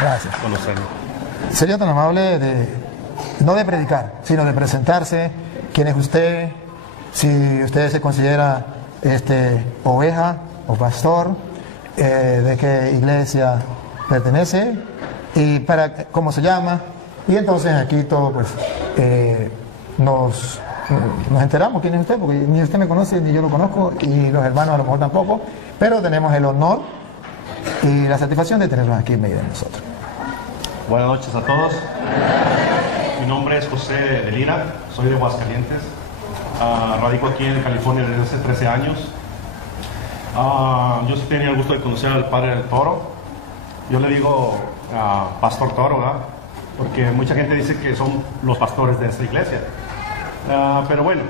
Gracias. Sería tan amable no de predicar, sino de presentarse. ¿Quién es usted? Si usted se considera oveja o pastor, de qué iglesia pertenece y cómo se llama. Y entonces aquí todo pues nos enteramos quién es usted, porque ni usted me conoce ni yo lo conozco y los hermanos a lo mejor tampoco, pero tenemos el honor y la satisfacción de tenerlos aquí en medio de nosotros. Buenas noches a todos. Mi nombre es José de Lira, soy de Aguascalientes. Radico aquí en California desde hace 13 años. Yo sí tenía el gusto de conocer al padre del Toro. Yo le digo Pastor Toro, ¿verdad? Porque mucha gente dice que son los pastores de esta iglesia. Pero bueno,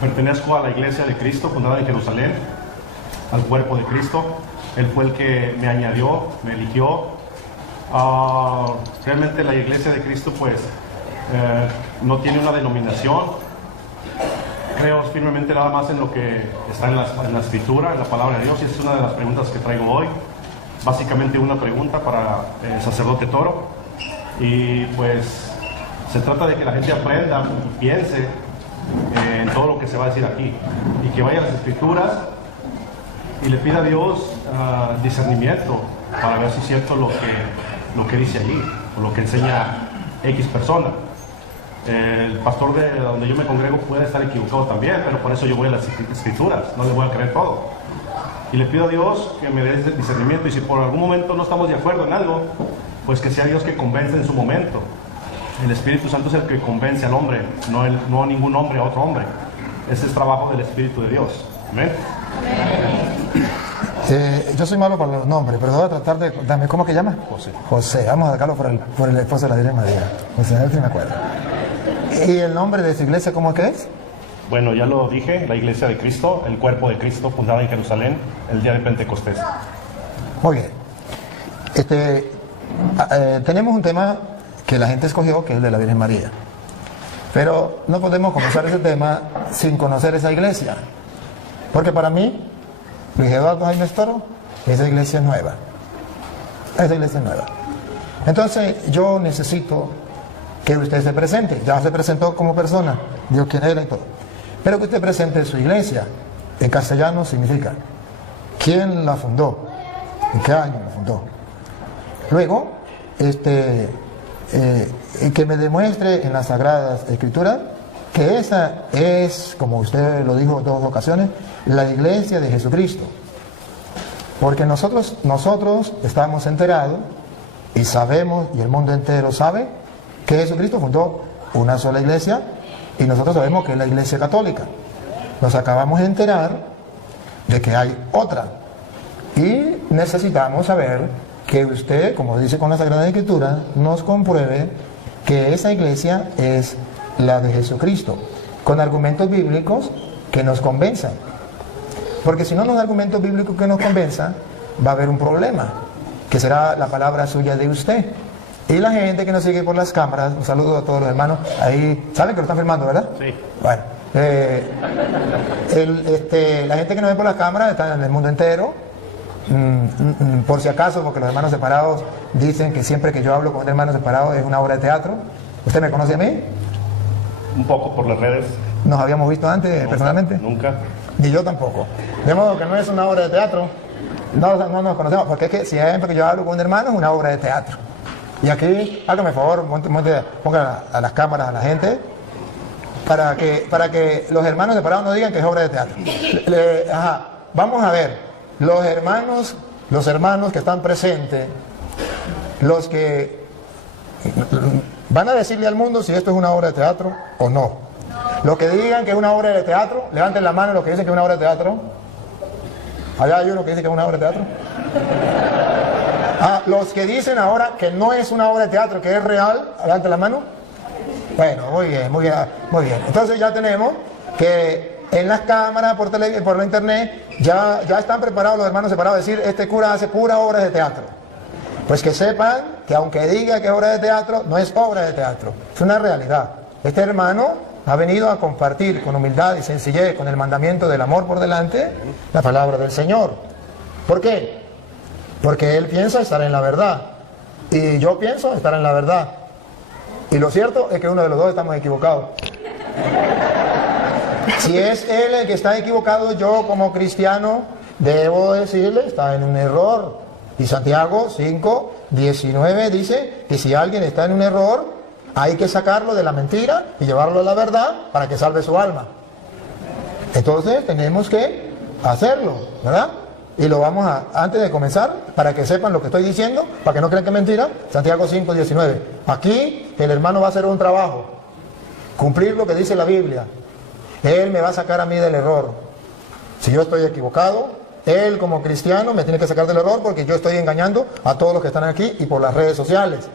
pertenezco a la iglesia de Cristo, fundada en Jerusalén, al cuerpo de Cristo. Él fue el que me añadió, me eligió. Realmente la iglesia de Cristo pues no tiene una denominación. Creo firmemente nada más en lo que está en la escritura, en la palabra de Dios, y es una de las preguntas que traigo hoy. Básicamente una pregunta para el sacerdote Toro, y pues se trata de que la gente aprenda y piense en todo lo que se va a decir aquí, y que vaya a las escrituras y le pida a Dios discernimiento para ver si es cierto lo que dice allí, o lo que enseña X persona. El pastor de donde yo me congrego puede estar equivocado también, pero por eso yo voy a las escrituras, no le voy a creer todo. Y le pido a Dios que me dé ese discernimiento, y si por algún momento no estamos de acuerdo en algo, pues que sea Dios que convence en su momento. El Espíritu Santo es el que convence al hombre, no ningún hombre a otro hombre. Ese es trabajo del Espíritu de Dios. Amén. Yo soy malo para los nombres, pero voy a tratar de... ¿Cómo que llama? José. José, vamos a sacarlo por el esposo de la Virgen María. José, a ver si me acuerdo. ¿Y el nombre de su iglesia cómo que es? Bueno, ya lo dije, la iglesia de Cristo, el cuerpo de Cristo, fundada en Jerusalén, el día de Pentecostés. Muy bien. Tenemos un tema que la gente escogió, que es el de la Virgen María. Pero no podemos comenzar ese tema sin conocer esa iglesia. Porque para mí, Luis Eduardo Jaime Toro, esa iglesia es nueva. Esa iglesia es nueva. Entonces, yo necesito que usted se presente. Ya se presentó como persona, dijo quién era y todo. Pero que usted presente su iglesia. En castellano significa quién la fundó, en qué año la fundó. Luego, que me demuestre en las Sagradas Escrituras que esa es, como usted lo dijo en 2 ocasiones, la iglesia de Jesucristo. Porque nosotros estamos enterados y sabemos, y el mundo entero sabe, que Jesucristo fundó una sola iglesia, y nosotros sabemos que es la iglesia católica. Nos acabamos de enterar de que hay otra, y necesitamos saber que usted, como dice con la Sagrada Escritura, nos compruebe que esa iglesia es la de Jesucristo, con argumentos bíblicos que nos convenzan. Porque si no nos da argumentos bíblicos que nos convenzan, va a haber un problema, que será la palabra suya de usted. Y la gente que nos sigue por las cámaras, un saludo a todos los hermanos, ahí, ¿saben que lo están filmando, verdad? Sí. Bueno, la gente que nos ve por las cámaras está en el mundo entero. Por si acaso, porque los hermanos separados dicen que siempre que yo hablo con un hermano separado es una obra de teatro. ¿Usted me conoce a mí? Un poco por las redes. ¿Nos habíamos visto antes personalmente? Nunca. Ni yo tampoco. De modo que no es una obra de teatro. No nos conocemos, porque es que siempre que yo hablo con un hermano es una obra de teatro. Y aquí, hágame favor, ponga a las cámaras a la gente para que los hermanos separados no digan que es obra de teatro. Vamos a ver. Los hermanos que están presentes, los que van a decirle al mundo si esto es una obra de teatro o no. Los que digan que es una obra de teatro, levanten la mano los que dicen que es una obra de teatro. Allá hay uno que dice que es una obra de teatro. Los que dicen ahora que no es una obra de teatro, que es real, levanten la mano. Bueno, muy bien. Entonces ya tenemos que en las cámaras, por la internet, ya están preparados los hermanos separados a decir, este cura hace pura obra de teatro. Pues que sepan que aunque diga que es obra de teatro, no es obra de teatro, es una realidad. Este hermano ha venido a compartir con humildad y sencillez, con el mandamiento del amor por delante, la palabra del Señor. ¿Por qué? Porque él piensa estar en la verdad y yo pienso estar en la verdad. Y lo cierto es que uno de los dos estamos equivocados. Si es él el que está equivocado, yo como cristiano debo decirle, está en un error. Y Santiago 5:19 dice que si alguien está en un error, hay que sacarlo de la mentira y llevarlo a la verdad para que salve su alma. Entonces tenemos que hacerlo, ¿verdad? Y lo vamos a, antes de comenzar, para que sepan lo que estoy diciendo, para que no crean que es mentira, Santiago 5:19. Aquí el hermano va a hacer un trabajo, cumplir lo que dice la Biblia. Él me va a sacar a mí del error. Si yo estoy equivocado, él como cristiano me tiene que sacar del error porque yo estoy engañando a todos los que están aquí y por las redes sociales.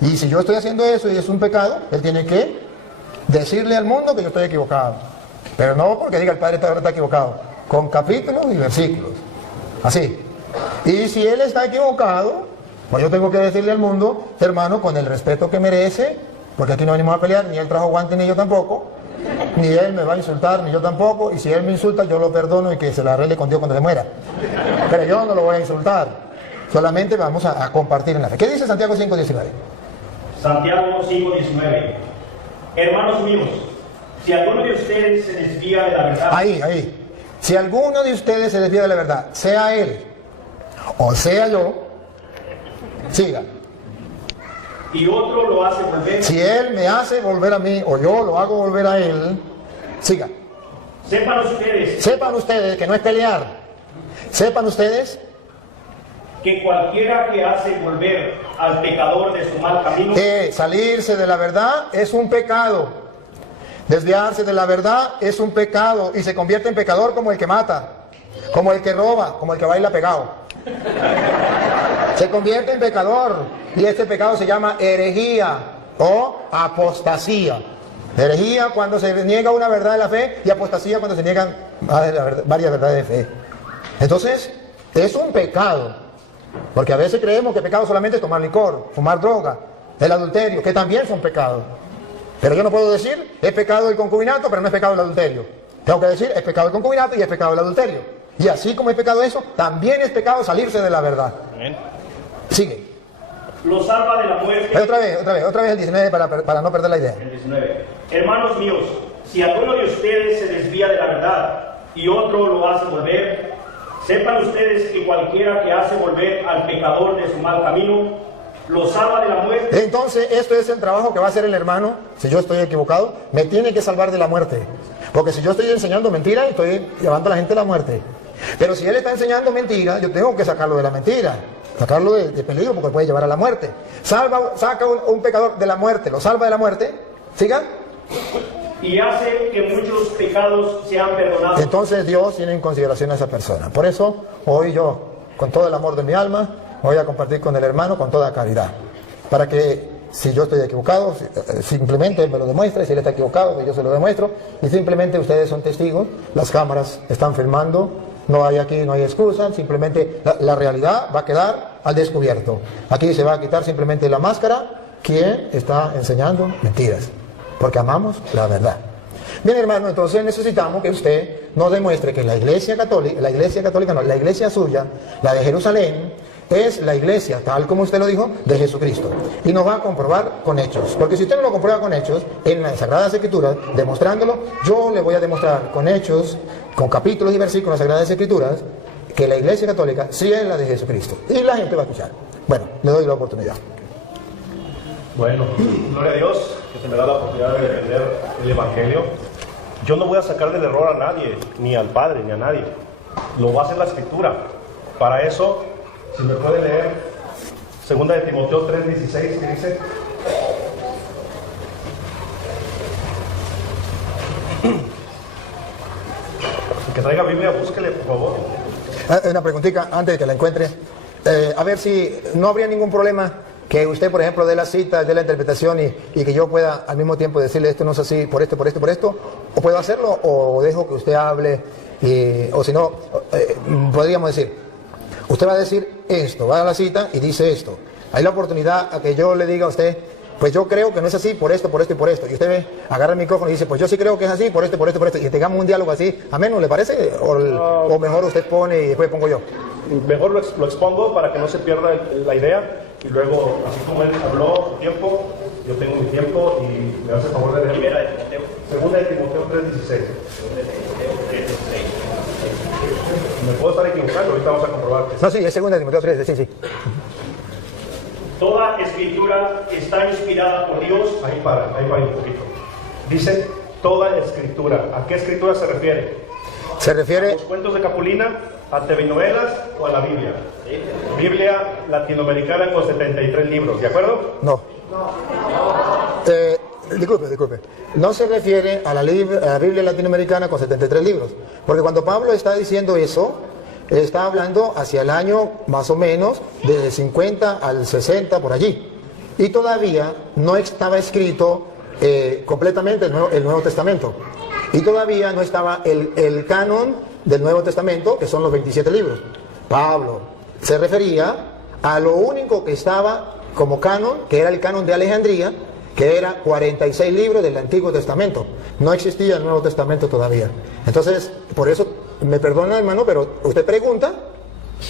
Y si yo estoy haciendo eso y es un pecado, él tiene que decirle al mundo que yo estoy equivocado. Pero no porque diga el padre está equivocado, con capítulos y versículos. Así. Y si él está equivocado, pues yo tengo que decirle al mundo, hermano, con el respeto que merece, porque aquí no venimos a pelear, ni él trajo guantes ni yo tampoco, ni él me va a insultar, ni yo tampoco, y si él me insulta yo lo perdono y que se la arregle con Dios cuando se muera. Pero yo no lo voy a insultar, solamente vamos a compartir en la fe. ¿Qué dice Santiago 5:19? Santiago 5:19. Hermanos míos, si alguno de ustedes se desvía de la verdad. Ahí. Si alguno de ustedes se desvía de la verdad, sea él o sea yo, siga. Y otro lo hace volver. Si él me hace volver a mí o yo lo hago volver a él, siga. Sepan ustedes que no es pelear. Sepan ustedes que cualquiera que hace volver al pecador de su mal camino. Salirse de la verdad es un pecado. Desviarse de la verdad es un pecado y se convierte en pecador como el que mata, como el que roba, como el que baila pegado. Se convierte en pecador y este pecado se llama herejía o apostasía. Herejía cuando se niega una verdad de la fe y apostasía cuando se niegan varias verdades de fe. Entonces, es un pecado, porque a veces creemos que pecado solamente es tomar licor, fumar droga, el adulterio, que también son pecados. Pero yo no puedo decir, es pecado el concubinato, pero no es pecado el adulterio. Tengo que decir, es pecado el concubinato y es pecado el adulterio. Y así como es pecado eso, también es pecado salirse de la verdad. Amén. Sigue. Lo salva de la muerte. Otra vez el 19 para no perder la idea. El 19. Hermanos míos, si alguno de ustedes se desvía de la verdad y otro lo hace volver, sepan ustedes que cualquiera que hace volver al pecador de su mal camino, lo salva de la muerte. Entonces, esto es el trabajo que va a hacer el hermano. Si yo estoy equivocado, me tiene que salvar de la muerte. Porque si yo estoy enseñando mentira, estoy llevando a la gente a la muerte. Pero si él está enseñando mentira, yo tengo que sacarlo de la mentira, sacarlo de peligro porque puede llevar a la muerte. Saca un pecador de la muerte, lo salva de la muerte. ¿Siga? Y hace que muchos pecados sean perdonados. Entonces Dios tiene en consideración a esa persona. Por eso, hoy yo, con todo el amor de mi alma, voy a compartir con el hermano con toda caridad, para que si yo estoy equivocado, simplemente él me lo demuestre, si él está equivocado, yo se lo demuestro, y simplemente ustedes son testigos, las cámaras están filmando, no hay excusa, simplemente la realidad va a quedar al descubierto. Aquí se va a quitar simplemente la máscara, quien está enseñando mentiras, porque amamos la verdad. Bien, hermano, entonces necesitamos que usted nos demuestre que la iglesia suya, la de Jerusalén, es la iglesia, tal como usted lo dijo, de Jesucristo. Y nos va a comprobar con hechos. Porque si usted no lo comprueba con hechos, en las Sagradas Escrituras, demostrándolo, yo le voy a demostrar con hechos, con capítulos y versículos de las Sagradas Escrituras, que la iglesia católica sí es la de Jesucristo. Y la gente va a escuchar. Bueno, le doy la oportunidad. Bueno, gloria a Dios, que se me da la oportunidad de defender el Evangelio. Yo no voy a sacar del error a nadie, ni al Padre, ni a nadie. Lo va a hacer la Escritura. Para eso, si me puede leer 2 de Timoteo 3:16, que dice: el que traiga Biblia, búsquele, por favor. Una preguntita antes de que la encuentre. A ver si no habría ningún problema que usted, por ejemplo, dé la cita, dé la interpretación y que yo pueda al mismo tiempo decirle esto no es así, por esto, o puedo hacerlo, o dejo que usted hable, o si no, podríamos decir, usted va a decir esto, va a la cita y dice esto. Hay la oportunidad a que yo le diga a usted, pues yo creo que no es así, por esto. Y usted agarra el micrófono y dice, pues yo sí creo que es así, por esto. Y tengamos un diálogo así. ¿Amén? ¿No le parece? O mejor usted pone y después pongo yo. mejor lo expongo para que no se pierda la idea. Y luego, así como él habló su tiempo, yo tengo mi tiempo y me hace el favor de leer. Primera de Timoteo. Segunda de Timoteo 3:16. Me puedo estar equivocando, ahorita vamos a comprobar. No, sí, es segunda de Timoteo 3, sí. Toda escritura está inspirada por Dios. Ahí para un poquito. Dice toda escritura. ¿A qué escritura se refiere? Se ¿A refiere... los cuentos de Capulina, a telenovelas o a la Biblia? Biblia latinoamericana con 73 libros, ¿de acuerdo? No. Disculpe. No se refiere a la Biblia latinoamericana con 73 libros. Porque cuando Pablo está diciendo eso, está hablando hacia el año más o menos de 50 al 60 por allí. Y todavía no estaba escrito completamente el Nuevo Testamento. Y todavía no estaba el canon del Nuevo Testamento, que son los 27 libros. Pablo se refería a lo único que estaba como canon, que era el canon de Alejandría, que era 46 libros del Antiguo Testamento. No existía el Nuevo Testamento todavía. Entonces, por eso, me perdona hermano, pero usted pregunta,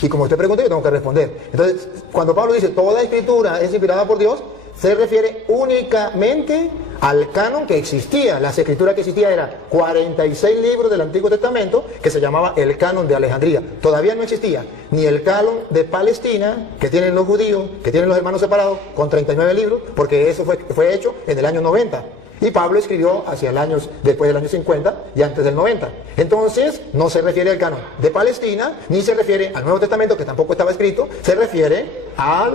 y como usted pregunta yo tengo que responder. Entonces, cuando Pablo dice toda escritura es inspirada por Dios, se refiere únicamente al canon que existía. Las escrituras que existía eran 46 libros del Antiguo Testamento, que se llamaba el canon de Alejandría. Todavía no existía ni el canon de Palestina, que tienen los judíos, que tienen los hermanos separados, con 39 libros, porque eso fue hecho en el año 90. Y Pablo escribió hacia el año, después del año 50 y antes del 90. Entonces, no se refiere al canon de Palestina, ni se refiere al Nuevo Testamento, que tampoco estaba escrito, se refiere a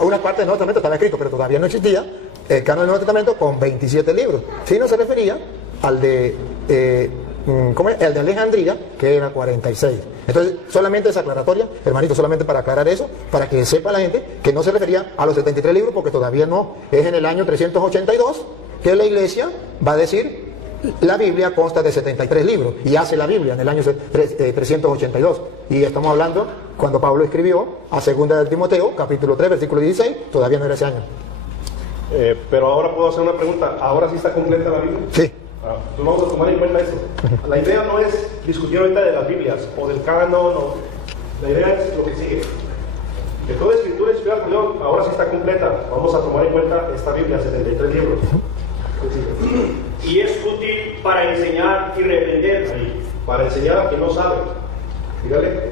una parte del Nuevo Testamento estaba escrito, pero todavía no existía el canon del Nuevo Testamento con 27 libros. Sí, no se refería al de el de Alejandría, que era 46. Entonces, solamente esa aclaratoria, hermanito, solamente para aclarar eso, para que sepa la gente que no se refería a los 73 libros, porque todavía no. Es en el año 382 que la iglesia va a decir, la Biblia consta de 73 libros, y hace la Biblia en el año 382. Y estamos hablando cuando Pablo escribió a 2 de Timoteo, capítulo 3, versículo 16, todavía no era ese año. Pero ahora puedo hacer una pregunta. ¿Ahora sí está completa la Biblia? Sí. Pues vamos a tomar en cuenta eso. La idea no es discutir ahorita de las Biblias o del canon. La idea es lo que sigue. Que toda escritura inspirada por Dios ahora sí está completa. Vamos a tomar en cuenta esta Biblia, 73 libros. Y es útil para enseñar y reprender. Para enseñar a quien no sabe. Dígale.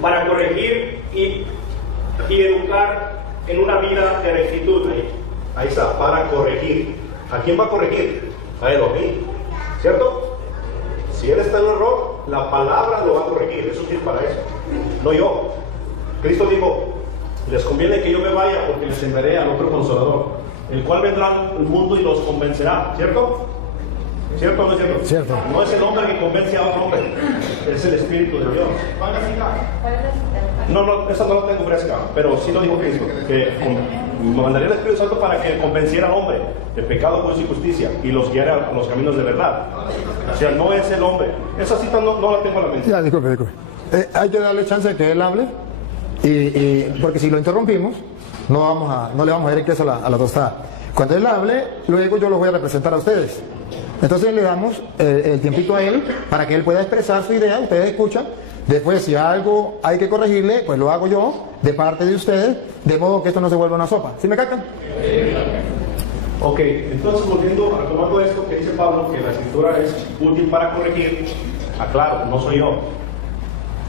Para corregir y educar en una vida de rectitud. Ahí está, para corregir. ¿A quién va a corregir? A Elohim, ¿cierto? Si él está en un error, la palabra lo va a corregir, es útil para eso, no yo. Cristo dijo, les conviene que yo me vaya porque les enviaré al otro Consolador, el cual vendrá al mundo y los convencerá, ¿cierto? ¿Cierto o no es cierto? Cierto. No es el hombre que convence a otro hombre, es el Espíritu de Dios. No, esa no la tengo fresca, pero sí lo dijo Cristo, que mandaría el Espíritu Santo para que convenciera al hombre de pecado, juicio y justicia y los guiara a los caminos de verdad. O sea, no es el hombre. Esa cita no la tengo a la mente. Ya, disculpe. Hay que darle chance de que él hable, porque si lo interrumpimos, no le vamos a dar el queso a la tostada. Cuando él hable, luego yo los voy a representar a ustedes. Entonces le damos el tiempito a él para que él pueda expresar su idea, ustedes escuchan. Después, si algo hay que corregirle, pues lo hago yo, de parte de ustedes, de modo que esto no se vuelva una sopa. ¿Sí me captan? Ok, entonces volviendo a retomando esto que dice Pablo, que la escritura es útil para corregir, aclaro, no soy yo.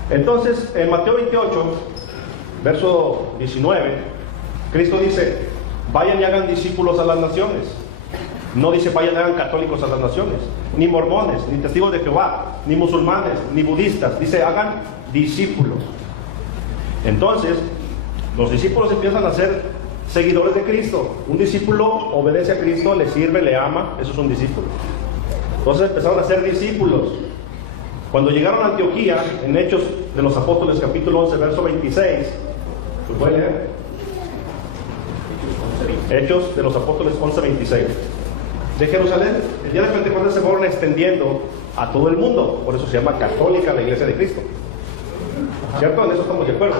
Entonces, en Mateo 28, verso 19, Cristo dice, vayan y hagan discípulos a las naciones. No dice vayan y hagan católicos a las naciones, ni mormones, ni testigos de Jehová, ni musulmanes, ni budistas. Dice hagan discípulos. Entonces, los discípulos empiezan a ser seguidores de Cristo. Un discípulo obedece a Cristo, le sirve, le ama, eso es un discípulo. Entonces empezaron a ser discípulos. Cuando llegaron a Antioquía, en Hechos de los Apóstoles, capítulo 11, verso 26, ¿se puede leer? Hechos de los Apóstoles 11, 26. De Jerusalén, el día de Pentecostés se fueron extendiendo a todo el mundo. Por eso se llama católica la Iglesia de Cristo. ¿Cierto? En eso estamos de acuerdo.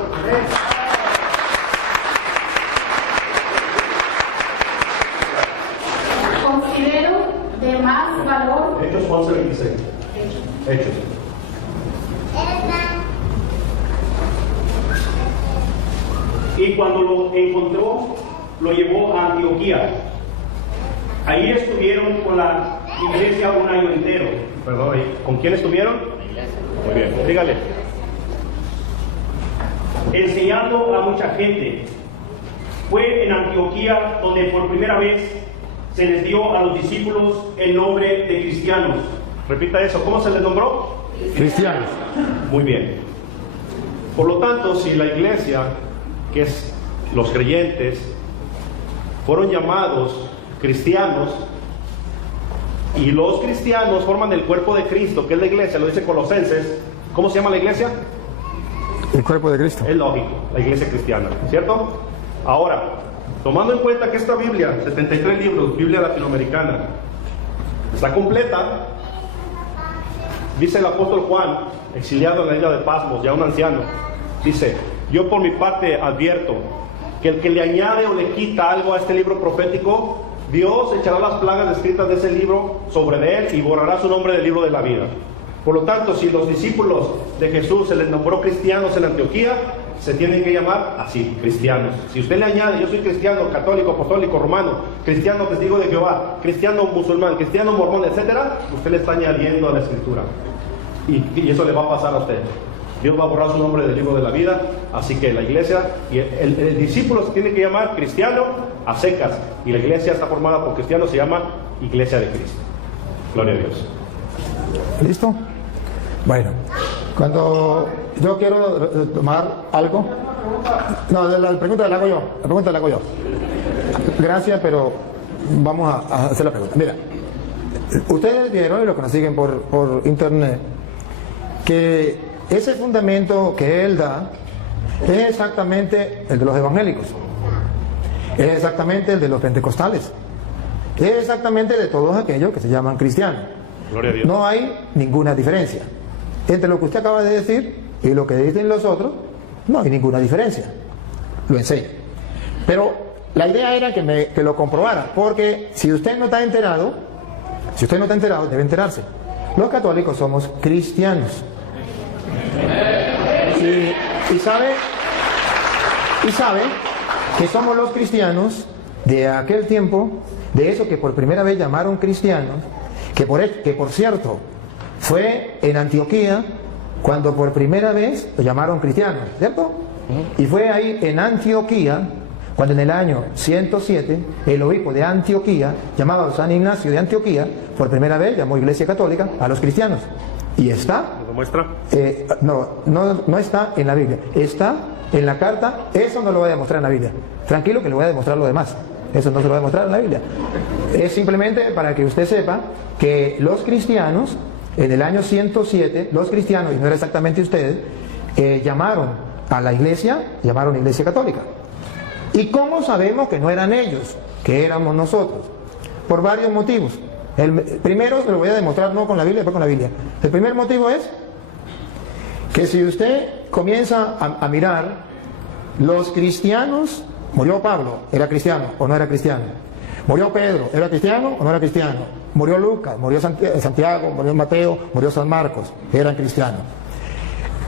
Considero de más valor. Hechos 11, 26. Hechos. y cuando lo encontró, lo llevó a Antioquía. Ahí estuvieron con la iglesia un año entero. Perdón, ¿con quién estuvieron? Muy bien, dígale. Enseñando a mucha gente. Fue en Antioquía donde por primera vez se les dio a los discípulos el nombre de cristianos. Repita eso, ¿cómo se les nombró? Cristianos. Muy bien. Por lo tanto, si la iglesia, que es los creyentes, fueron llamados cristianos, y los cristianos forman el cuerpo de Cristo, que es la iglesia, lo dice Colosenses. ¿Cómo se llama la iglesia? El cuerpo de Cristo. Es lógico, la iglesia cristiana, ¿cierto? Ahora, tomando en cuenta que esta Biblia, 73 libros, Biblia latinoamericana, está completa, dice el apóstol Juan, exiliado en la isla de Pasmos, ya un anciano, dice: yo por mi parte advierto que el que le añade o le quita algo a este libro profético, Dios echará las plagas descritas de ese libro sobre él y borrará su nombre del libro de la vida. Por lo tanto, si los discípulos de Jesús se les nombró cristianos en Antioquía, se tienen que llamar así, cristianos. Si usted le añade: yo soy cristiano, católico, apostólico, romano, cristiano, testigo de Jehová, cristiano musulmán, cristiano mormón, etcétera, usted le está añadiendo a la escritura. Y eso le va a pasar a usted. Dios va a borrar su nombre del libro de la vida. Así que la iglesia y el discípulo se tiene que llamar cristiano a secas, y la iglesia está formada por cristianos, se llama Iglesia de Cristo. Gloria a Dios. ¿Listo? Bueno, cuando yo quiero tomar algo, no, la pregunta la hago yo, Gracias, pero vamos a hacer la pregunta. Mira, ustedes vieron, y los que nos siguen por internet, que ese fundamento que él da es exactamente el de los evangélicos, es exactamente el de los pentecostales, es exactamente de todos aquellos que se llaman cristianos. Gloria a Dios. No hay ninguna diferencia entre lo que usted acaba de decir y lo que dicen los otros. No hay ninguna diferencia. Lo enseño. Pero la idea era que lo comprobara, porque si usted no está enterado, debe enterarse. Los católicos somos cristianos. Y sabe que somos los cristianos de aquel tiempo, de eso que por primera vez llamaron cristianos, que por cierto fue en Antioquía cuando por primera vez lo llamaron cristianos, ¿cierto? Y fue ahí en Antioquía cuando en el año 107 el obispo de Antioquía, llamado San Ignacio de Antioquía, por primera vez llamó Iglesia Católica a los cristianos. Y está, ¿lo muestra? No está en la Biblia, está en la carta. Eso no lo voy a demostrar en la Biblia, tranquilo, que le voy a demostrar lo demás. Eso no se lo voy a demostrar en la Biblia. Es simplemente para que usted sepa que los cristianos, en el año 107, los cristianos, y no era exactamente ustedes, llamaron a la iglesia, llamaron Iglesia Católica. ¿Y cómo sabemos que no eran ellos, que éramos nosotros? Por varios motivos. El primero se lo voy a demostrar no con la Biblia, después con la Biblia. El primer motivo es que si usted comienza a mirar, los cristianos, murió Pablo, ¿era cristiano o no era cristiano? Murió Pedro, ¿era cristiano o no era cristiano? Murió Lucas, murió Santiago, murió Mateo, murió San Marcos, eran cristianos.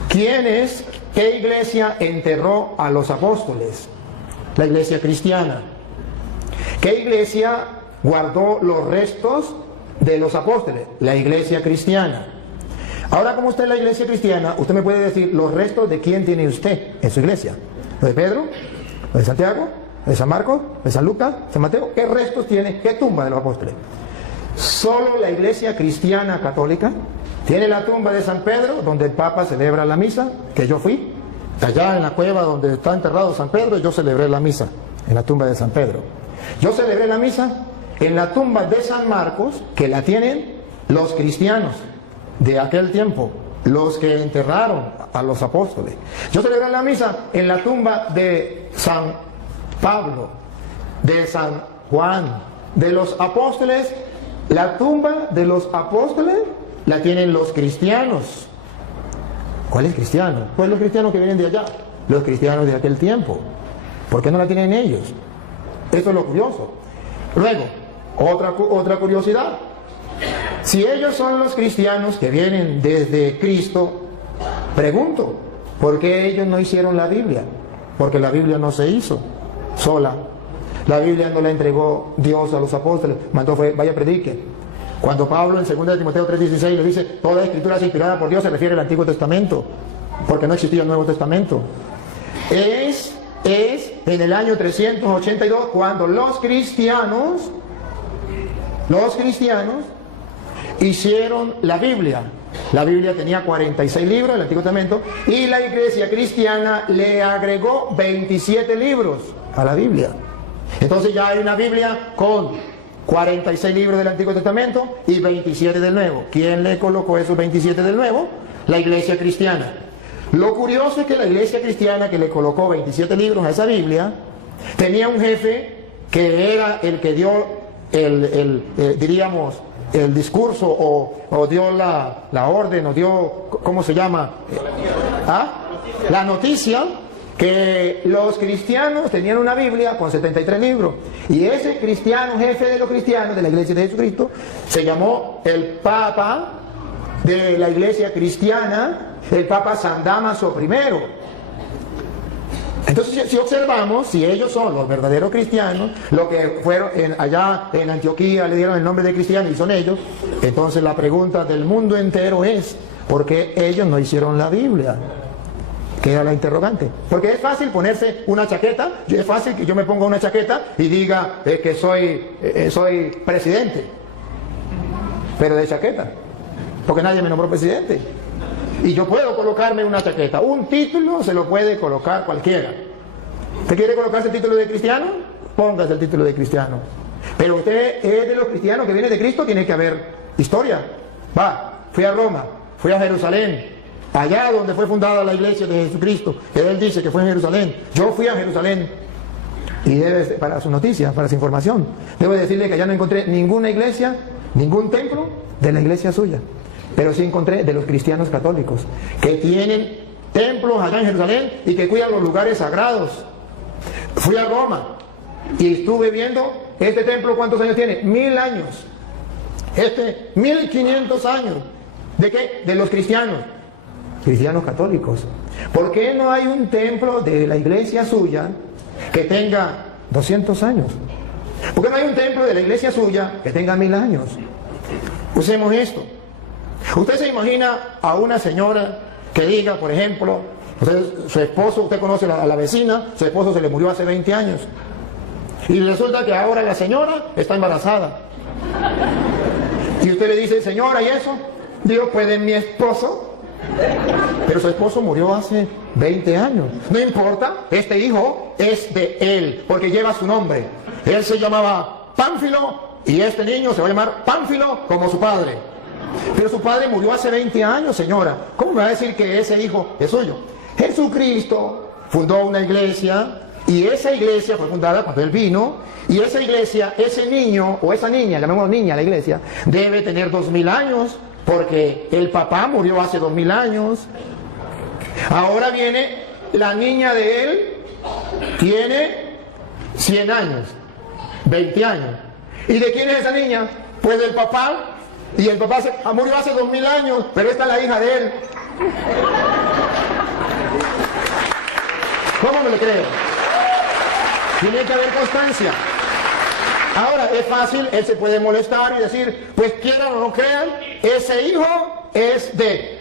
¿Qué iglesia enterró a los apóstoles? La iglesia cristiana. ¿Qué iglesia guardó los restos de los apóstoles? La iglesia cristiana. Ahora, como usted es la iglesia cristiana, usted me puede decir los restos de quién tiene usted en su iglesia. ¿Lo de Pedro? ¿Lo de Santiago? ¿Lo de San Marcos? ¿Lo de San Lucas? ¿San Mateo? ¿Qué restos tiene? ¿Qué tumba de los apóstoles? Solo la iglesia cristiana católica tiene la tumba de San Pedro, donde el Papa celebra la misa, que yo fui. Allá en la cueva donde está enterrado San Pedro, yo celebré la misa en la tumba de San Pedro. Yo celebré la misa en la tumba de San Marcos, que la tienen los cristianos de aquel tiempo, los que enterraron a los apóstoles. Yo celebré la misa en la tumba de San Pablo, de San Juan, de los apóstoles. La tumba de los apóstoles la tienen los cristianos. ¿Cuáles cristianos? Pues los cristianos que vienen de allá, los cristianos de aquel tiempo. ¿Por qué no la tienen ellos? Eso es lo curioso. Luego, otra curiosidad. Si ellos son los cristianos que vienen desde Cristo, pregunto, ¿por qué ellos no hicieron la Biblia? porque la Biblia no se hizo sola. La Biblia no la entregó Dios a los apóstoles, mandó fue, vaya predique. Cuando Pablo en 2 de Timoteo 3:16 le dice, toda escritura es inspirada por Dios, se refiere al Antiguo Testamento, porque no existía el Nuevo Testamento. Es en el año 382 cuando los cristianos hicieron la Biblia. La Biblia tenía 46 libros, el Antiguo Testamento, y la iglesia cristiana le agregó 27 libros a la Biblia. Entonces ya hay una Biblia con 46 libros del Antiguo Testamento y 27 del Nuevo. ¿Quién le colocó esos 27 del Nuevo? La iglesia cristiana. Lo curioso es que la iglesia cristiana que le colocó 27 libros a esa Biblia tenía un jefe que era el que dio diríamos, el discurso o dio la orden o dio, ¿cómo se llama? La noticia que los cristianos tenían una Biblia con 73 libros. Y ese cristiano, jefe de los cristianos de la iglesia de Jesucristo, se llamó el Papa de la iglesia cristiana, el Papa San Dámaso I. Entonces, si observamos, si ellos son los verdaderos cristianos, lo que fueron allá en Antioquía le dieron el nombre de cristiano y son ellos, entonces la pregunta del mundo entero es, ¿por qué ellos no hicieron la Biblia? Queda la interrogante. Porque es fácil ponerse una chaqueta, es fácil que yo me ponga una chaqueta y diga que soy presidente, pero de chaqueta, porque nadie me nombró presidente. Y yo puedo colocarme una chaqueta. Un título se lo puede colocar cualquiera. ¿Usted quiere colocarse el título de cristiano? Póngase el título de cristiano. Pero usted es de los cristianos que viene de Cristo, tiene que haber historia. Fui a Roma, fui a Jerusalén, allá donde fue fundada la iglesia de Jesucristo. Él dice que fue en Jerusalén. Yo fui a Jerusalén. Y para su noticia, para su información, debo decirle que allá no encontré ninguna iglesia, ningún templo de la iglesia suya. Pero sí encontré de los cristianos católicos, que tienen templos allá en Jerusalén y que cuidan los lugares sagrados. Fui a Roma y estuve viendo este templo, ¿cuántos años tiene? 1000 años. 1500 años. ¿De qué? De los cristianos católicos. ¿Por qué no hay un templo de la iglesia suya que tenga 200 años? ¿Por qué no hay un templo de la iglesia suya que tenga 1000 años? Usemos esto. Usted se imagina a una señora que diga, por ejemplo, su esposo, usted conoce a la vecina, su esposo se le murió hace 20 años. Y resulta que ahora la señora está embarazada. Y usted le dice, señora, ¿y eso? Digo, pues de mi esposo. Pero su esposo murió hace 20 años. No importa, este hijo es de él, porque lleva su nombre. Él se llamaba Pánfilo y este niño se va a llamar Pánfilo como su padre. Pero su padre murió hace 20 años, señora. ¿Cómo me va a decir que ese hijo es suyo? Jesucristo fundó una iglesia y esa iglesia fue fundada cuando él vino. Y esa iglesia, ese niño o esa niña, llamemos niña a la iglesia, debe tener 2000 años porque el papá murió hace 2000 años. Ahora viene la niña de él, tiene 100 años, 20 años. ¿Y de quién es esa niña? Pues del papá. Y el papá murió hace 2000 años, pero esta es la hija de él. ¿Cómo me lo creo? Tiene que haber constancia. Ahora, es fácil, él se puede molestar y decir, pues quieran o no crean, ese hijo es de...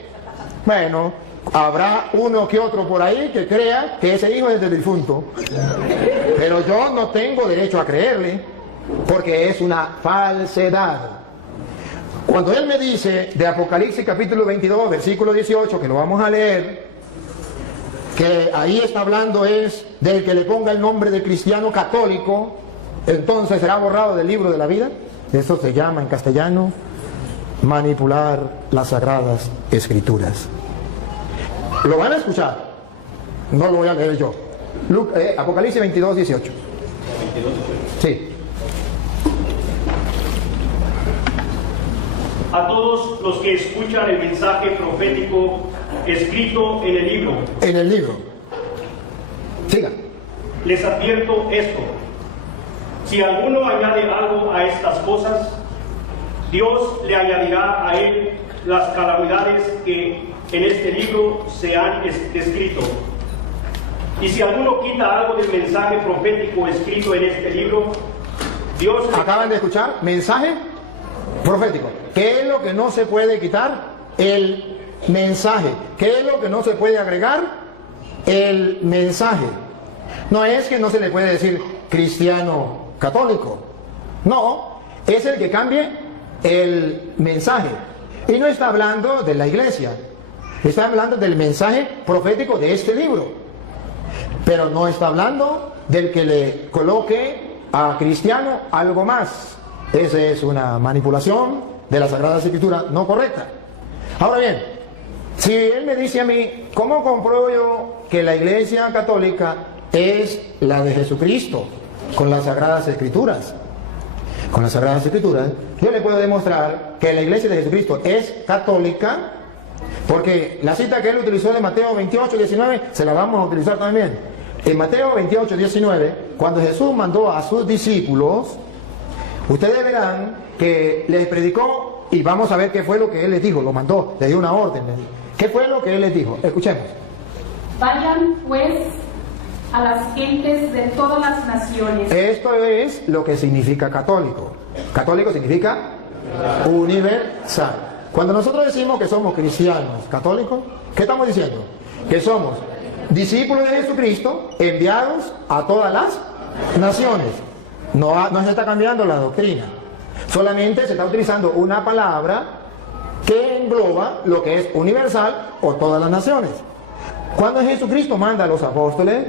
Bueno, habrá uno que otro por ahí que crea que ese hijo es del difunto. Pero yo no tengo derecho a creerle, porque es una falsedad. Cuando él me dice de Apocalipsis capítulo 22, versículo 18, que lo vamos a leer, que ahí está hablando es del que le ponga el nombre de cristiano católico, entonces será borrado del libro de la vida. Eso se llama en castellano manipular las sagradas escrituras. Lo van a escuchar, no lo voy a leer yo. Apocalipsis 22, 18. Sí. A todos los que escuchan el mensaje profético escrito en el libro. En el libro. Siga. Les advierto esto. Si alguno añade algo a estas cosas, Dios le añadirá a él las calamidades que en este libro se han escrito. Y si alguno quita algo del mensaje profético escrito en este libro, Dios... Acaban de escuchar, mensaje profético. ¿Qué es lo que no se puede quitar? El mensaje. ¿Qué es lo que no se puede agregar? El mensaje. No es que no se le puede decir cristiano católico. No, es el que cambie el mensaje. Y no está hablando de la iglesia. Está hablando del mensaje profético de este libro. Pero no está hablando del que le coloque a cristiano algo más. Esa es una manipulación de la Sagrada Escritura no correcta. Ahora bien, si él me dice a mí, ¿cómo compruebo yo que la Iglesia Católica es la de Jesucristo con las Sagradas Escrituras? Con las Sagradas Escrituras, yo le puedo demostrar que la Iglesia de Jesucristo es católica, porque la cita que él utilizó de Mateo 28, 19, se la vamos a utilizar también. En Mateo 28, 19, cuando Jesús mandó a sus discípulos, ustedes verán que les predicó, y vamos a ver qué fue lo que él les dijo, lo mandó, le dio una orden. ¿Qué fue lo que él les dijo? Escuchemos. Vayan pues a las gentes de todas las naciones. Esto es lo que significa católico. Católico significa universal. Cuando nosotros decimos que somos cristianos católicos, ¿qué estamos diciendo? Que somos discípulos de Jesucristo enviados a todas las naciones. No se está cambiando la doctrina. Solamente se está utilizando una palabra que engloba lo que es universal o todas las naciones. Cuando Jesucristo manda a los apóstoles,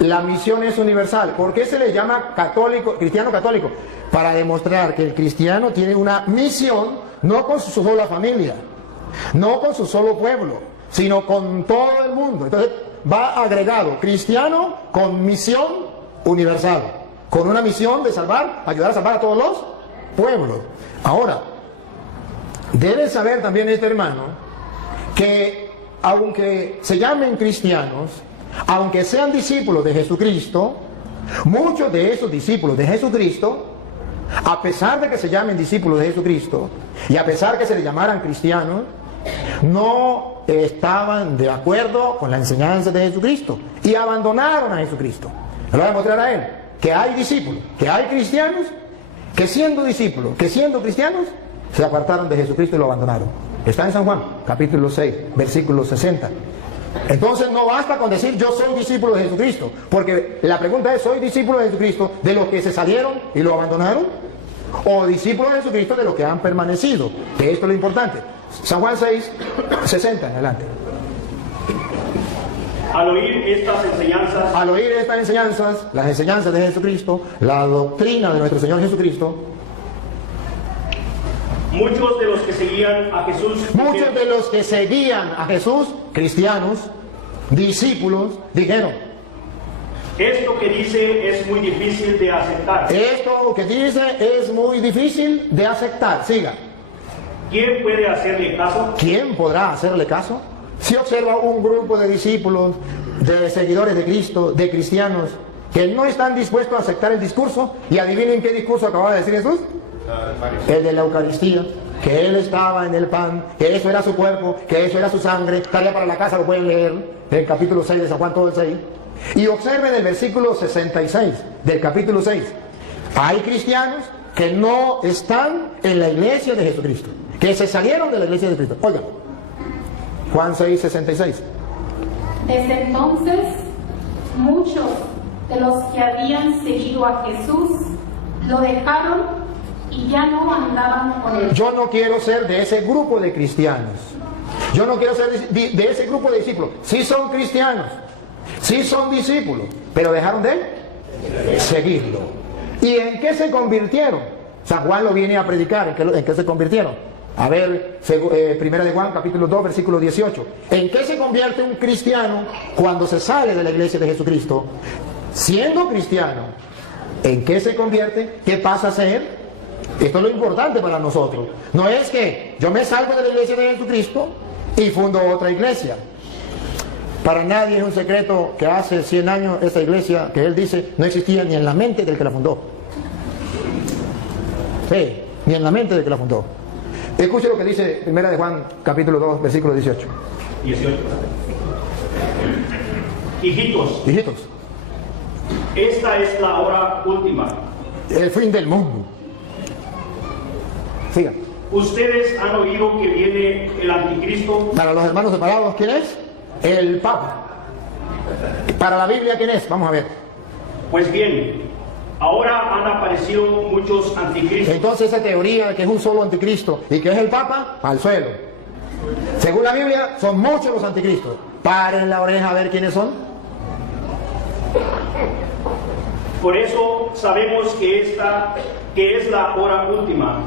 la misión es universal. ¿Por qué se le llama católico, cristiano católico? Para demostrar que el cristiano tiene una misión, no con su sola familia, no con su solo pueblo, sino con todo el mundo. Entonces va agregado cristiano con misión universal, con una misión de salvar, ayudar a salvar a todos los pueblos. Ahora, debe saber también este hermano que aunque se llamen cristianos, aunque sean discípulos de Jesucristo, muchos de esos discípulos de Jesucristo, a pesar de que se llamen discípulos de Jesucristo y a pesar que se les llamaran cristianos, no estaban de acuerdo con la enseñanza de Jesucristo y abandonaron a Jesucristo. Le voy a mostrar a él que hay discípulos, que hay cristianos que siendo discípulos, que siendo cristianos, se apartaron de Jesucristo y lo abandonaron. Está en San Juan, capítulo 6, versículo 60. Entonces no basta con decir yo soy discípulo de Jesucristo, porque la pregunta es, ¿soy discípulo de Jesucristo de los que se salieron y lo abandonaron? ¿O discípulo de Jesucristo de los que han permanecido? Que esto es lo importante. San Juan 6, 60, adelante. Al oír estas enseñanzas, las enseñanzas de Jesucristo, la doctrina de nuestro Señor Jesucristo, muchos de los que seguían a Jesús, cristianos, discípulos, dijeron: esto que dice es muy difícil de aceptar. Esto que dice es muy difícil de aceptar. Siga. ¿Quién puede hacerle caso? ¿Quién podrá hacerle caso? Si observa un grupo de discípulos, de seguidores de Cristo, de cristianos, que no están dispuestos a aceptar el discurso, y adivinen qué discurso acababa de decir Jesús. El de la Eucaristía, que Él estaba en el pan, que eso era su cuerpo, que eso era su sangre. Tarea para la casa, lo pueden leer, el capítulo 6 de San Juan, todo el 6. Y observen el versículo 66 del capítulo 6. Hay cristianos que no están en la iglesia de Jesucristo, que se salieron de la iglesia de Cristo. Oigan, Juan 6, 66. Desde entonces, muchos de los que habían seguido a Jesús lo dejaron y ya no andaban con él. Yo no quiero ser de ese grupo de cristianos. Yo no quiero ser de ese grupo de discípulos. Sí son cristianos, sí son discípulos, pero dejaron de seguirlo. ¿Y en qué se convirtieron? San Juan lo viene a predicar. ¿En qué se convirtieron? A ver, primera de Juan, capítulo 2, versículo 18. ¿En qué se convierte un cristiano cuando se sale de la iglesia de Jesucristo? Siendo cristiano, ¿en qué se convierte? ¿Qué pasa a ser? Esto es lo importante para nosotros. No es que yo me salgo de la iglesia de Jesucristo y fundo otra iglesia. Para nadie es un secreto que hace 100 años esa iglesia que él dice no existía ni en la mente del que la fundó. Sí, ni en la mente del que la fundó. Escuche lo que dice primera de Juan, capítulo 2, versículo 18. hijitos, esta es la hora última. El fin del mundo. Siga. Ustedes han oído que viene el anticristo. Para los hermanos separados, ¿quién es? El Papa. Para la Biblia, ¿quién es? Vamos a ver. Pues bien, ahora han aparecido muchos anticristos. Entonces esa teoría de que es un solo anticristo y que es el Papa, al suelo. Según la Biblia, son muchos los anticristos. Paren la oreja a ver quiénes son. Por eso sabemos que esta es la hora última.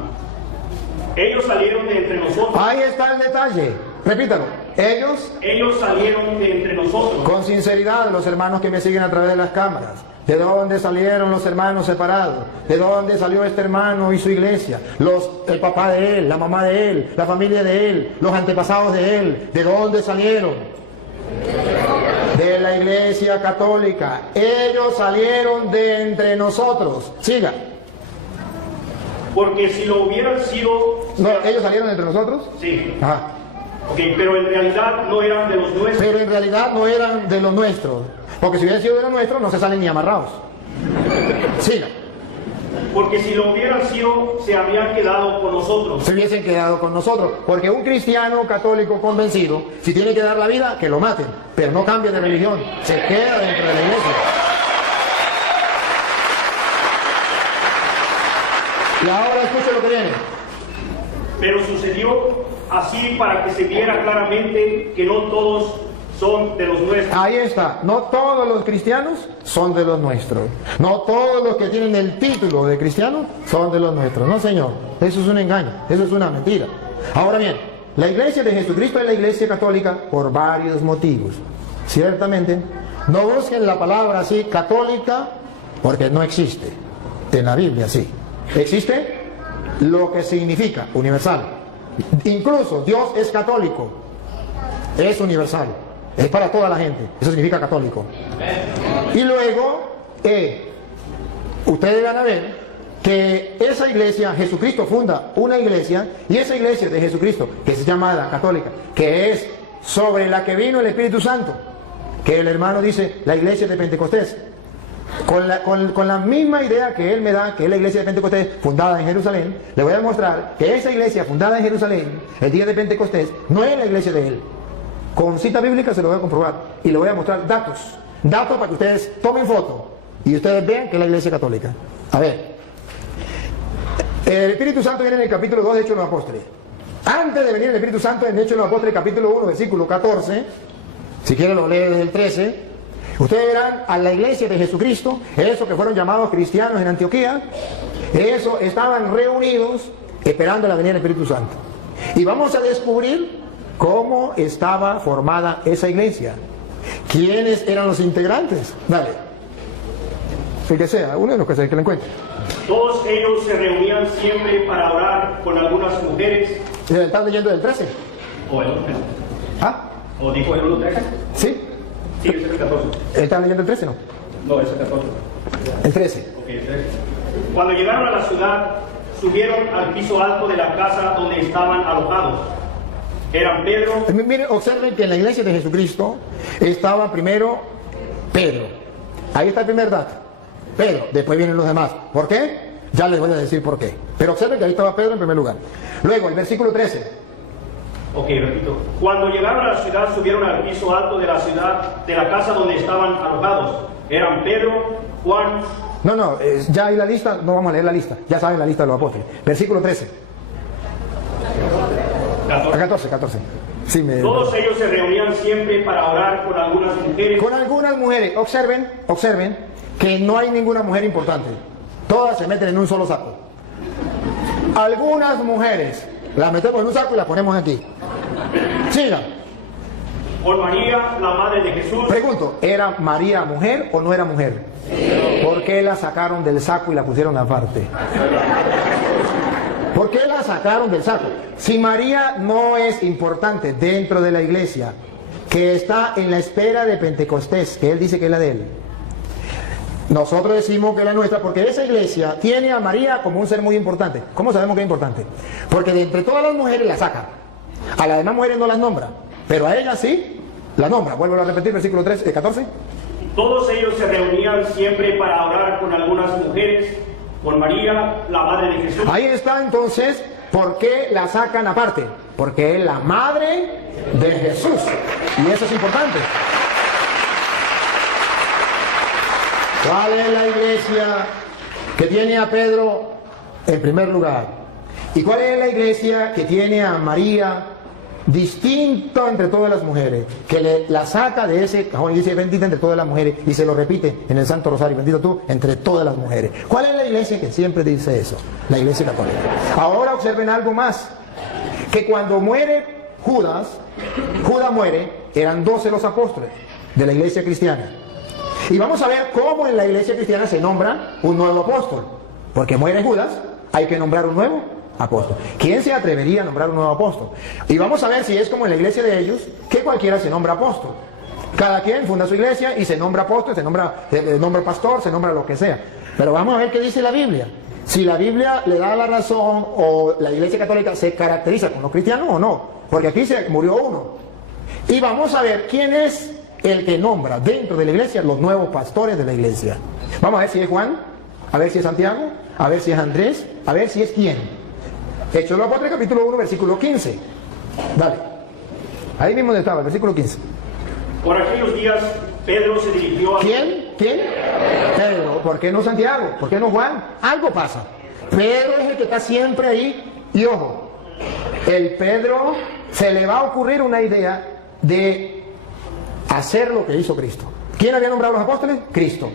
Ellos salieron de entre nosotros. Ahí está el detalle. Repítalo. Ellos salieron de entre nosotros. Con sinceridad, los hermanos que me siguen a través de las cámaras. ¿De dónde salieron los hermanos separados? ¿De dónde salió este hermano y su iglesia? El papá de él, la mamá de él, la familia de él, los antepasados de él. ¿De dónde salieron? De la iglesia católica. Ellos salieron de entre nosotros. Siga. Porque si lo hubieran sido... No, ¿ellos salieron de entre nosotros? Sí. Ajá. Okay, pero en realidad no eran de los nuestros. Pero en realidad no eran de los nuestros. Porque si hubieran sido de los nuestros, no se salen ni amarrados. Siga. Porque si lo hubieran sido, se habrían quedado con nosotros. Se hubiesen quedado con nosotros. Porque un cristiano católico convencido, si tiene que dar la vida, que lo maten. Pero no cambie de religión. Se queda dentro de la iglesia. Y ahora escuche lo que viene. Pero sucedió así para que se viera claramente que no todos son de los nuestros. Ahí está. No todos los cristianos son de los nuestros. No todos los que tienen el título de cristiano son de los nuestros. No, señor. Eso es un engaño. Eso es una mentira. Ahora bien, la iglesia de Jesucristo es la iglesia católica por varios motivos. Ciertamente, no busquen la palabra así, católica, porque no existe. En la Biblia sí. Existe lo que significa universal. Incluso Dios es católico. Es universal. Es para toda la gente. Eso significa católico. Y luego, ustedes van a ver que esa iglesia, Jesucristo funda una iglesia, y esa iglesia de Jesucristo, que es llamada católica, que es sobre la que vino el Espíritu Santo, que el hermano dice, la iglesia de Pentecostés, con la misma idea que él me da, que es la iglesia de Pentecostés fundada en Jerusalén, le voy a demostrar que esa iglesia fundada en Jerusalén, el día de Pentecostés, no es la iglesia de él. Con cita bíblica se lo voy a comprobar y le voy a mostrar datos para que ustedes tomen foto y ustedes vean que es la iglesia católica. A ver, el Espíritu Santo viene en el capítulo 2 de Hechos de los Apóstoles. Antes de venir el Espíritu Santo en Hechos de los Apóstoles, capítulo 1, versículo 14, si quieren lo lee desde el 13, ustedes verán a la iglesia de Jesucristo, esos que fueron llamados cristianos en Antioquía, esos estaban reunidos esperando la venida del Espíritu Santo. Y vamos a descubrir cómo estaba formada esa iglesia. ¿Quiénes eran los integrantes? Dale. El que sea, uno de los que sea, que lo encuentre. Todos ellos se reunían siempre para orar con algunas mujeres. ¿Están leyendo del 13? ¿O el 13? ¿Ah? ¿O dijo el 1.13? ¿Sí? Sí, es el 14. ¿Están leyendo el 13 no? No, es el 14. El 13. Ok, el 13. Cuando llegaron a la ciudad, subieron al piso alto de la casa donde estaban alojados. Eran Pedro. Miren, observen que en la iglesia de Jesucristo estaba primero Pedro. Ahí está el primer dato. Pedro, después vienen los demás. ¿Por qué? Ya les voy a decir por qué. Pero observen que ahí estaba Pedro en primer lugar. Luego, el versículo 13. Ok, repito. Cuando llegaron a la ciudad, subieron al piso alto de la ciudad, de la casa donde estaban alojados. Eran Pedro, Juan. No, ya hay la lista, no vamos a leer la lista. Ya saben la lista de los apóstoles. Versículo 13. 14. Sí, Todos ellos se reunían siempre para orar con algunas mujeres. Con algunas mujeres. Observen que no hay ninguna mujer importante. Todas se meten en un solo saco. Algunas mujeres las metemos en un saco y las ponemos aquí. Sigan. Por María, la madre de Jesús. Pregunto, ¿era María mujer o no era mujer? ¿Por qué la sacaron del saco y la pusieron aparte? ¿Por qué la sacaron del saco? Si María no es importante dentro de la iglesia, que está en la espera de Pentecostés, que él dice que es la de él, nosotros decimos que es la nuestra, porque esa iglesia tiene a María como un ser muy importante. ¿Cómo sabemos que es importante? Porque de entre todas las mujeres la sacan. A las demás mujeres no las nombra, pero a ella sí. La nombra. Vuelvo a repetir, versículo 14. Todos ellos se reunían siempre para orar con algunas mujeres, con María, la madre de Jesús. Ahí está entonces, ¿por qué la sacan aparte? Porque es la madre de Jesús. Y eso es importante. ¿Cuál es la iglesia que tiene a Pedro en primer lugar? ¿Y cuál es la iglesia que tiene a María distinto entre todas las mujeres? Que la saca de ese cajón y dice bendita entre todas las mujeres, y se lo repite en el Santo Rosario, bendito tú entre todas las mujeres. ¿Cuál es la iglesia que siempre dice eso? La iglesia católica. Ahora observen algo más, que cuando muere Judas muere, eran 12 los apóstoles de la iglesia cristiana. Y vamos a ver cómo en la iglesia cristiana se nombra un nuevo apóstol. Porque muere Judas, hay que nombrar un nuevo apóstol. ¿Quién se atrevería a nombrar un nuevo apóstol? Y vamos a ver si es como en la iglesia de ellos, que cualquiera se nombra apóstol. Cada quien funda su iglesia y se nombra apóstol, se nombra pastor, se nombra lo que sea. Pero vamos a ver qué dice la Biblia. Si la Biblia le da la razón o la iglesia católica se caracteriza con los cristianos o no. Porque aquí se murió uno. Y vamos a ver quién es el que nombra dentro de la iglesia los nuevos pastores de la iglesia. Vamos a ver si es Juan, a ver si es Santiago, a ver si es Andrés, a ver si es quién. Hechos de los Apóstoles, capítulo 1, versículo 15. Dale. Ahí mismo estaba, el versículo 15. Por aquellos días, Pedro se dirigió a... ¿Quién? Pedro. ¿Por qué no Santiago? ¿Por qué no Juan? Algo pasa. Pedro es el que está siempre ahí. Y ojo, el Pedro se le va a ocurrir una idea de hacer lo que hizo Cristo. ¿Quién había nombrado a los apóstoles? Cristo.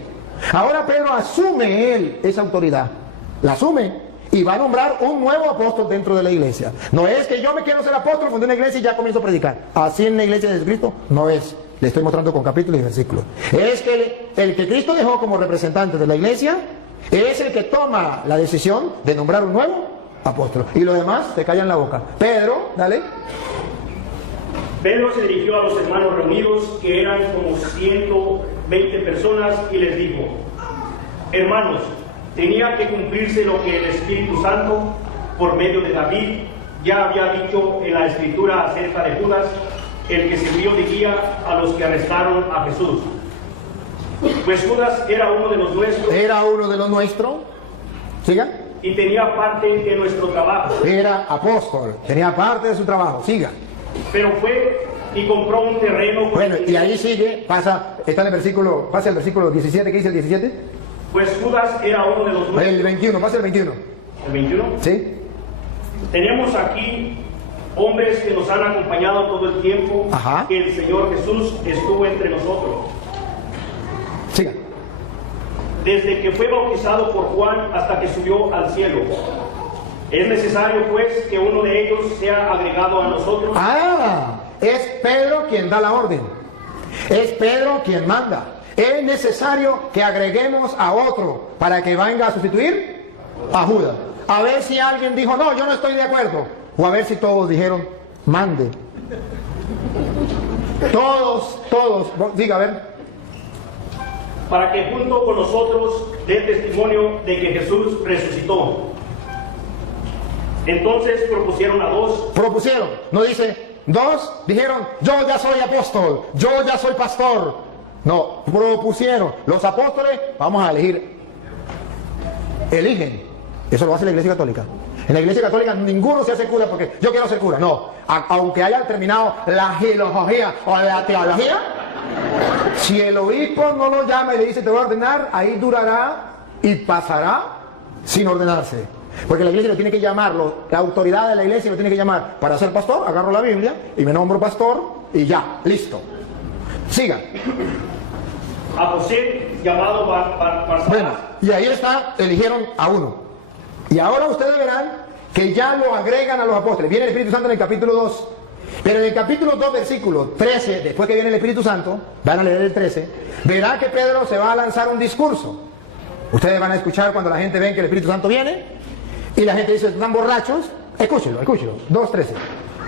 Ahora Pedro asume él esa autoridad. La asume y va a nombrar un nuevo apóstol dentro de la iglesia. No es que yo me quiero ser apóstol, fundé una iglesia y ya comienzo a predicar. Así en la iglesia de Jesucristo no es. Le estoy mostrando con capítulos y versículos. Es que el que Cristo dejó como representante de la iglesia es el que toma la decisión de nombrar un nuevo apóstol. Y los demás se callan la boca. Pedro, dale. Pedro se dirigió a los hermanos reunidos, que eran como 120 personas, y les dijo: hermanos, tenía que cumplirse lo que el Espíritu Santo, por medio de David, ya había dicho en la Escritura acerca de Judas, el que sirvió de guía a los que arrestaron a Jesús. Pues Judas era uno de los nuestros. Era uno de los nuestros. Siga. Y tenía parte de nuestro trabajo. Era apóstol, tenía parte de su trabajo. Siga. Pero fue y compró un terreno. Bueno, y ahí sigue, pasa el versículo 17, ¿qué dice el 17? Pues Judas era uno de los nuestros. El 21, pasa el 21. ¿El 21? Sí. Tenemos aquí hombres que nos han acompañado todo el tiempo. Ajá. Que el Señor Jesús estuvo entre nosotros. Siga. Desde que fue bautizado por Juan hasta que subió al cielo. Es necesario, pues, que uno de ellos sea agregado a nosotros. Es Pedro quien da la orden. Es Pedro quien manda. Es necesario que agreguemos a otro para que venga a sustituir a Judas. A ver si alguien dijo, no, yo no estoy de acuerdo. O a ver si todos dijeron, mande. Todos. Diga, a ver. Para que junto con nosotros dé testimonio de que Jesús resucitó. Entonces propusieron a dos. No dice, dos dijeron, yo ya soy apóstol, yo ya soy pastor. No, propusieron. Los apóstoles, vamos a elegir. Eligen. Eso lo hace la iglesia católica. En la iglesia católica ninguno se hace cura porque yo quiero ser cura. No, aunque haya terminado la filología o la teología, si el obispo no lo llama y le dice te voy a ordenar, ahí durará y pasará sin ordenarse. Porque la iglesia lo tiene que llamarlo, la autoridad de la iglesia lo tiene que llamar. Para ser pastor, agarro la Biblia y me nombro pastor y ya, listo. Siga. A José, llamado Barsabás. Bueno, y ahí está, eligieron a uno. Y ahora ustedes verán que ya lo agregan a los apóstoles. Viene el Espíritu Santo en el capítulo 2. Pero en el capítulo 2, versículo 13, después que viene el Espíritu Santo, van a leer el 13, verá que Pedro se va a lanzar un discurso. Ustedes van a escuchar cuando la gente ve que el Espíritu Santo viene y la gente dice, están borrachos. Escúchelo, 2:13.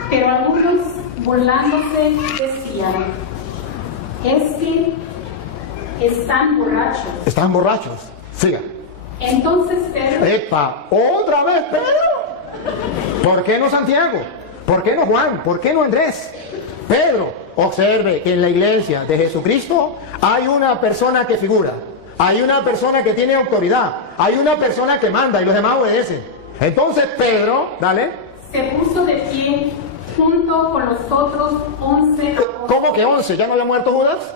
Pero algunos, burlándose, decían, es que están borrachos. Están borrachos. Siga. Entonces Pedro... ¡Epa! ¿Otra vez Pedro? ¿Por qué no Santiago? ¿Por qué no Juan? ¿Por qué no Andrés? Pedro, observe que en la iglesia de Jesucristo hay una persona que figura, hay una persona que tiene autoridad, hay una persona que manda y los demás obedecen. Entonces Pedro, dale. Se puso de pie junto con los otros 11 apóstoles. ¿Cómo que 11? ¿Ya no había muerto Judas?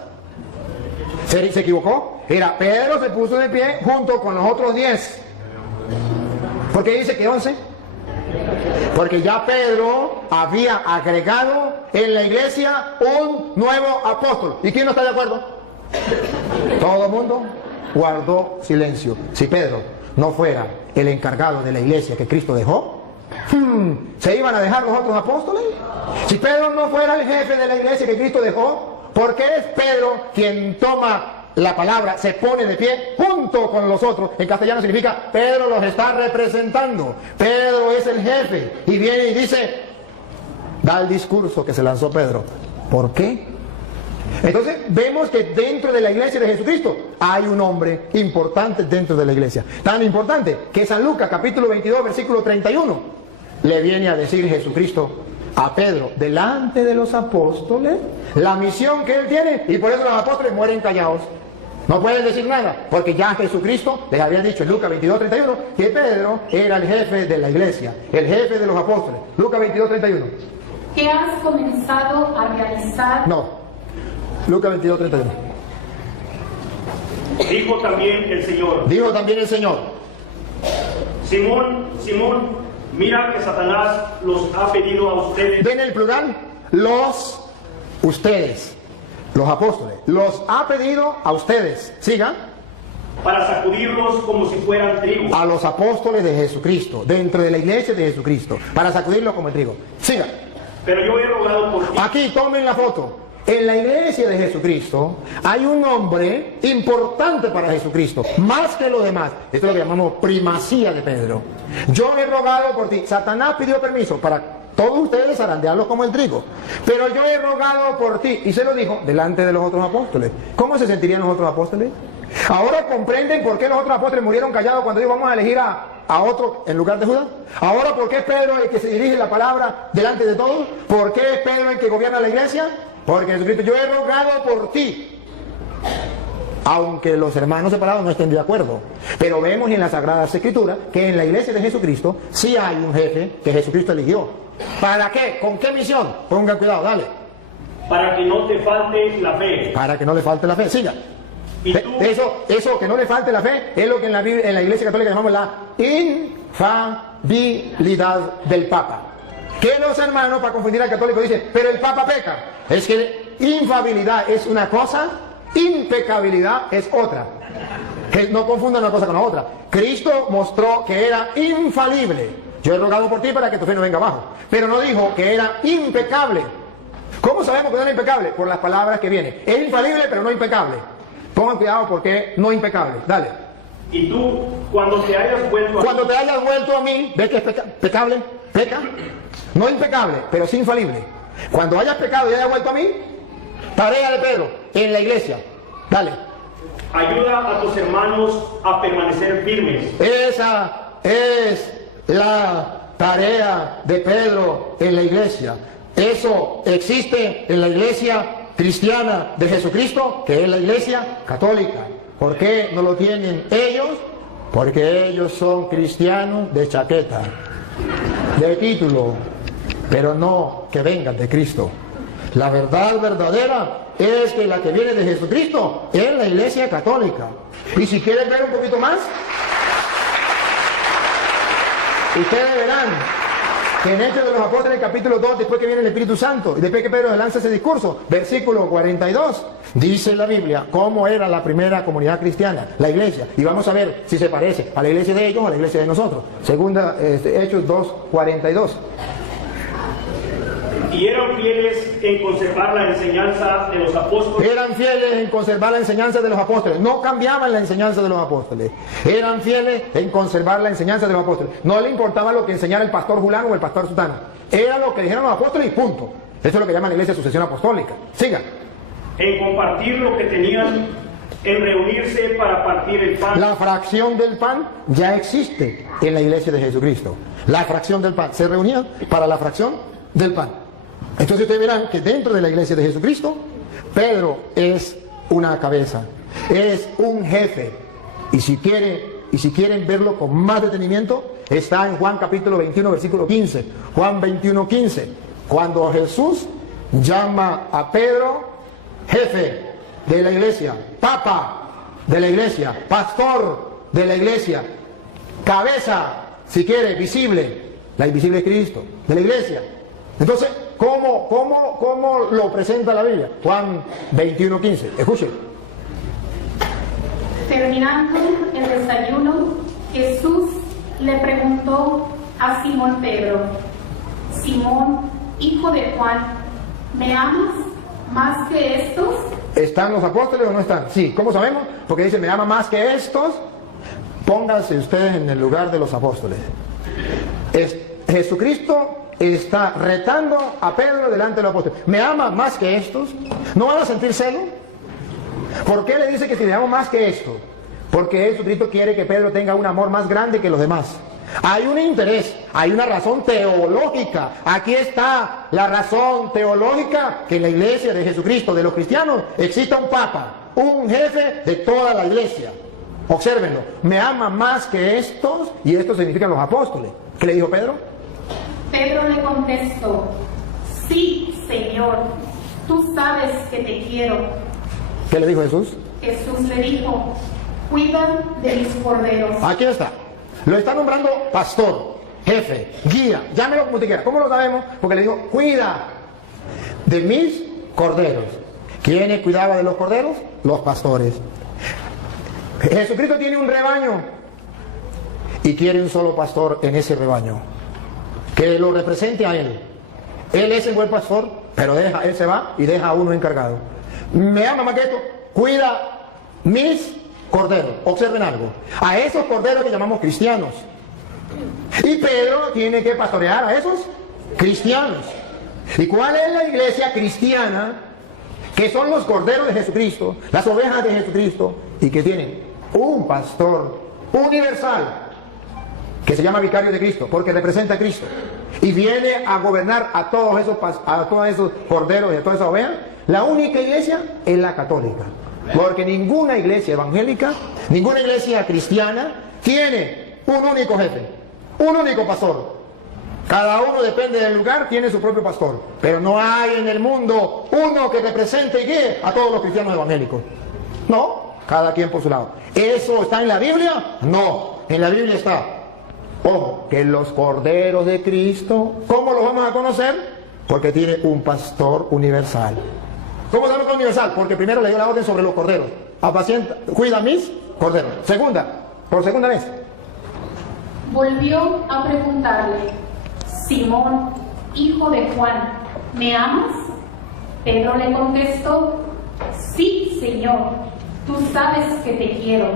¿Se equivocó? Era Pedro se puso de pie junto con los otros 10. ¿Por qué dice que 11? Porque ya Pedro había agregado en la iglesia un nuevo apóstol. ¿Y quién no está de acuerdo? Todo el mundo guardó silencio. Si Pedro no fuera el encargado de la iglesia que Cristo dejó, ¿se iban a dejar los otros apóstoles? Si Pedro no fuera el jefe de la iglesia que Cristo dejó, ¿por qué es Pedro quien toma la palabra, se pone de pie junto con los otros? En castellano significa Pedro los está representando. Pedro es el jefe y viene y dice, da el discurso que se lanzó Pedro. ¿Por qué? Entonces vemos que dentro de la iglesia de Jesucristo hay un hombre importante dentro de la iglesia. Tan importante que San Lucas capítulo 22 versículo 31 le viene a decir Jesucristo a Pedro delante de los apóstoles la misión que él tiene, y por eso los apóstoles mueren callados. No pueden decir nada, porque ya Jesucristo les había dicho en Lucas 22:31 que Pedro era el jefe de la iglesia, el jefe de los apóstoles. Lucas 22:31. ¿Qué has comenzado a realizar? No, Lucas 22:31. Dijo también el Señor: Dijo también el Señor: Simón, Simón, mira que Satanás los ha pedido a ustedes. ¿Ven el plural? Ustedes, los apóstoles, los ha pedido a ustedes. Sigan. Para sacudirlos como si fueran trigo. A los apóstoles de Jesucristo, dentro de la iglesia de Jesucristo, para sacudirlos como el trigo. Sigan. Pero yo he rogado por ti. Aquí tomen la foto. En la iglesia de Jesucristo hay un hombre importante para Jesucristo, más que los demás. Esto es lo que llamamos primacía de Pedro. Yo he rogado por ti. Satanás pidió permiso para todos ustedes zarandearlos como el trigo, pero yo he rogado por ti, y se lo dijo delante de los otros apóstoles. ¿Cómo se sentirían los otros apóstoles? Ahora comprenden por qué los otros apóstoles murieron callados cuando dijo vamos a elegir a otro en lugar de Judas. Ahora, ¿por qué es Pedro el que se dirige la palabra delante de todos? ¿Por qué es Pedro el que gobierna la iglesia? Porque Jesucristo, yo he rogado por ti. Aunque los hermanos separados no estén de acuerdo. Pero vemos en las Sagradas Escrituras que en la iglesia de Jesucristo sí hay un jefe que Jesucristo eligió. ¿Para qué? ¿Con qué misión? Pongan cuidado, dale. Para que no te falte la fe. Para que no le falte la fe, siga. Y tú, Eso que no le falte la fe es lo que en la iglesia católica llamamos la infalibilidad del Papa. Que los hermanos, para confundir al católico, dicen, pero el Papa peca. Es que infabilidad es una cosa, impecabilidad es otra. Que no confundan una cosa con la otra. Cristo mostró que era infalible. Yo he rogado por ti para que tu fe no venga abajo. Pero no dijo que era impecable. ¿Cómo sabemos que no era impecable? Por las palabras que vienen. Es infalible, pero no impecable. Pongan cuidado porque no impecable. Dale. y tú, cuando te hayas vuelto a mí, ¿ves que es pecable? ¿Peca? No impecable, pero sí infalible. Cuando hayas pecado y hayas vuelto a mí, tarea de Pedro en la iglesia. Dale. Ayuda a tus hermanos a permanecer firmes. Esa es la tarea de Pedro en la iglesia. Eso existe en la iglesia cristiana de Jesucristo, que es la iglesia católica. ¿Por qué no lo tienen ellos? Porque ellos son cristianos de chaqueta, de título, pero no que vengan de Cristo. La verdad verdadera es que la que viene de Jesucristo es la iglesia católica. Y si quieren ver un poquito más, ustedes verán que en Hechos de los Apóstoles, capítulo 2, después que viene el Espíritu Santo, y después que Pedro lanza ese discurso, versículo 42, dice la Biblia cómo era la primera comunidad cristiana, la iglesia. Y vamos a ver si se parece a la iglesia de ellos o a la iglesia de nosotros. Segunda, Hechos 2, 42. Y eran fieles en conservar la enseñanza de los apóstoles. Eran fieles en conservar la enseñanza de los apóstoles. No cambiaban la enseñanza de los apóstoles. Eran fieles en conservar la enseñanza de los apóstoles. No le importaba lo que enseñara el pastor fulano o el pastor sutano. Era lo que dijeron los apóstoles y punto. Eso es lo que llaman la iglesia de sucesión apostólica. Siga. En compartir lo que tenían, en reunirse para partir el pan. La fracción del pan ya existe en la iglesia de Jesucristo. La fracción del pan. Se reunían para la fracción del pan. Entonces ustedes verán que dentro de la iglesia de Jesucristo, Pedro es una cabeza, es un jefe. Y si quieren verlo con más detenimiento, está en Juan capítulo 21, versículo 15. Juan 21, 15. Cuando Jesús llama a Pedro jefe de la iglesia, papa de la iglesia, pastor de la iglesia, cabeza, si quiere, visible, la invisible es Cristo, de la iglesia. Entonces, ¿cómo lo presenta la Biblia? Juan 21, 15. Escuchen. Terminando el desayuno, Jesús le preguntó a Simón Pedro: Simón, hijo de Juan, ¿me amas más que estos? ¿Están los apóstoles o no están? Sí. ¿Cómo sabemos? Porque dice, me ama más que estos. Pónganse ustedes en el lugar de los apóstoles. Jesucristo está retando a Pedro delante de los apóstoles. ¿Me ama más que estos? ¿No van a sentir celo? ¿Por qué le dice que si le amo más que esto? Porque Jesucristo quiere que Pedro tenga un amor más grande que los demás. Hay un interés, hay una razón teológica. Aquí está la razón teológica, que en la iglesia de Jesucristo, de los cristianos, exista un papa, un jefe de toda la iglesia. Obsérvenlo, me ama más que estos, y esto significan los apóstoles. ¿Qué le dijo Pedro? Pedro le contestó: sí, Señor, tú sabes que te quiero. ¿Qué le dijo Jesús? Jesús le dijo: cuida de mis corderos. Aquí está. Lo está nombrando pastor, jefe, guía, llámelo como usted quiera. ¿Cómo lo sabemos? Porque le dijo, cuida de mis corderos. ¿Quiénes cuidaba de los corderos? Los pastores. Jesucristo tiene un rebaño y quiere un solo pastor en ese rebaño, que lo represente a él. Él es el buen pastor, pero él se va y deja a uno encargado. Me ama más que esto, cuida mis corderos. Observen algo, a esos corderos que llamamos cristianos, y Pedro tiene que pastorear a esos cristianos. ¿Y cuál es la iglesia cristiana? Que son los corderos de Jesucristo, las ovejas de Jesucristo, y que tienen un pastor universal que se llama vicario de Cristo, porque representa a Cristo y viene a gobernar a todos esos corderos y a todas esas ovejas. La única iglesia es la católica, porque ninguna iglesia evangélica, ninguna iglesia cristiana tiene un único jefe, un único pastor. Cada uno, depende del lugar, tiene su propio pastor, pero no hay en el mundo uno que represente y guíe a todos los cristianos evangélicos. No, cada quien por su lado. ¿Eso está en la Biblia? No, en la Biblia está, ojo, que los corderos de Cristo, ¿cómo los vamos a conocer? Porque tiene un pastor universal. ¿Cómo sabemos que es universal? Porque primero le dio la orden sobre los corderos. Apacienta, cuida mis corderos. Por segunda vez. Volvió a preguntarle: Simón, hijo de Juan, ¿me amas? Pedro le contestó: sí, Señor, tú sabes que te quiero.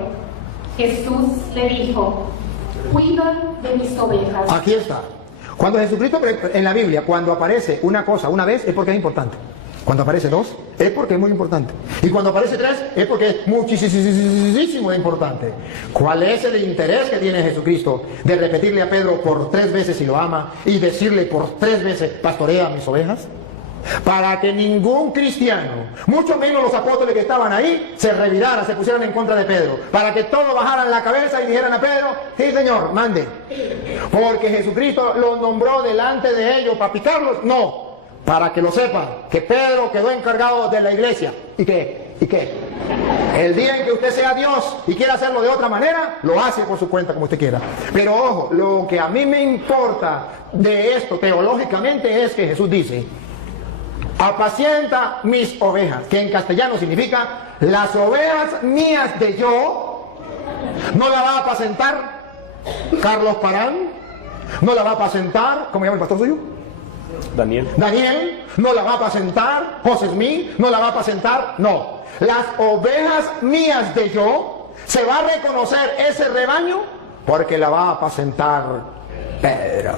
Jesús le dijo: cuida de mis ovejas. Aquí está. Cuando Jesucristo, en la Biblia, cuando aparece una cosa una vez, es porque es importante. Cuando aparece dos, es porque es muy importante. Y cuando aparece tres, es porque es muchísimo importante. ¿Cuál es el interés que tiene Jesucristo de repetirle a Pedro por 3 veces si lo ama y decirle por 3 veces, pastorea mis ovejas? Para que ningún cristiano, mucho menos los apóstoles que estaban ahí, se reviraran, se pusieran en contra de Pedro. Para que todos bajaran la cabeza y dijeran a Pedro: sí, Señor, mande. Porque Jesucristo los nombró delante de ellos para picarlos. No, para que lo sepan, que Pedro quedó encargado de la iglesia. ¿Y qué? El día en que usted sea Dios y quiera hacerlo de otra manera, lo hace por su cuenta como usted quiera. Pero ojo, lo que a mí me importa de esto teológicamente es que Jesús dice: apacienta mis ovejas, que en castellano significa las ovejas mías de yo. No la va a apacentar Carlos Parán, no la va a apacentar, ¿cómo se llama el pastor suyo? Daniel, no la va a apacentar José Smith, no la va a apacentar, no. Las ovejas mías de yo, se va a reconocer ese rebaño porque la va a apacentar Pedro.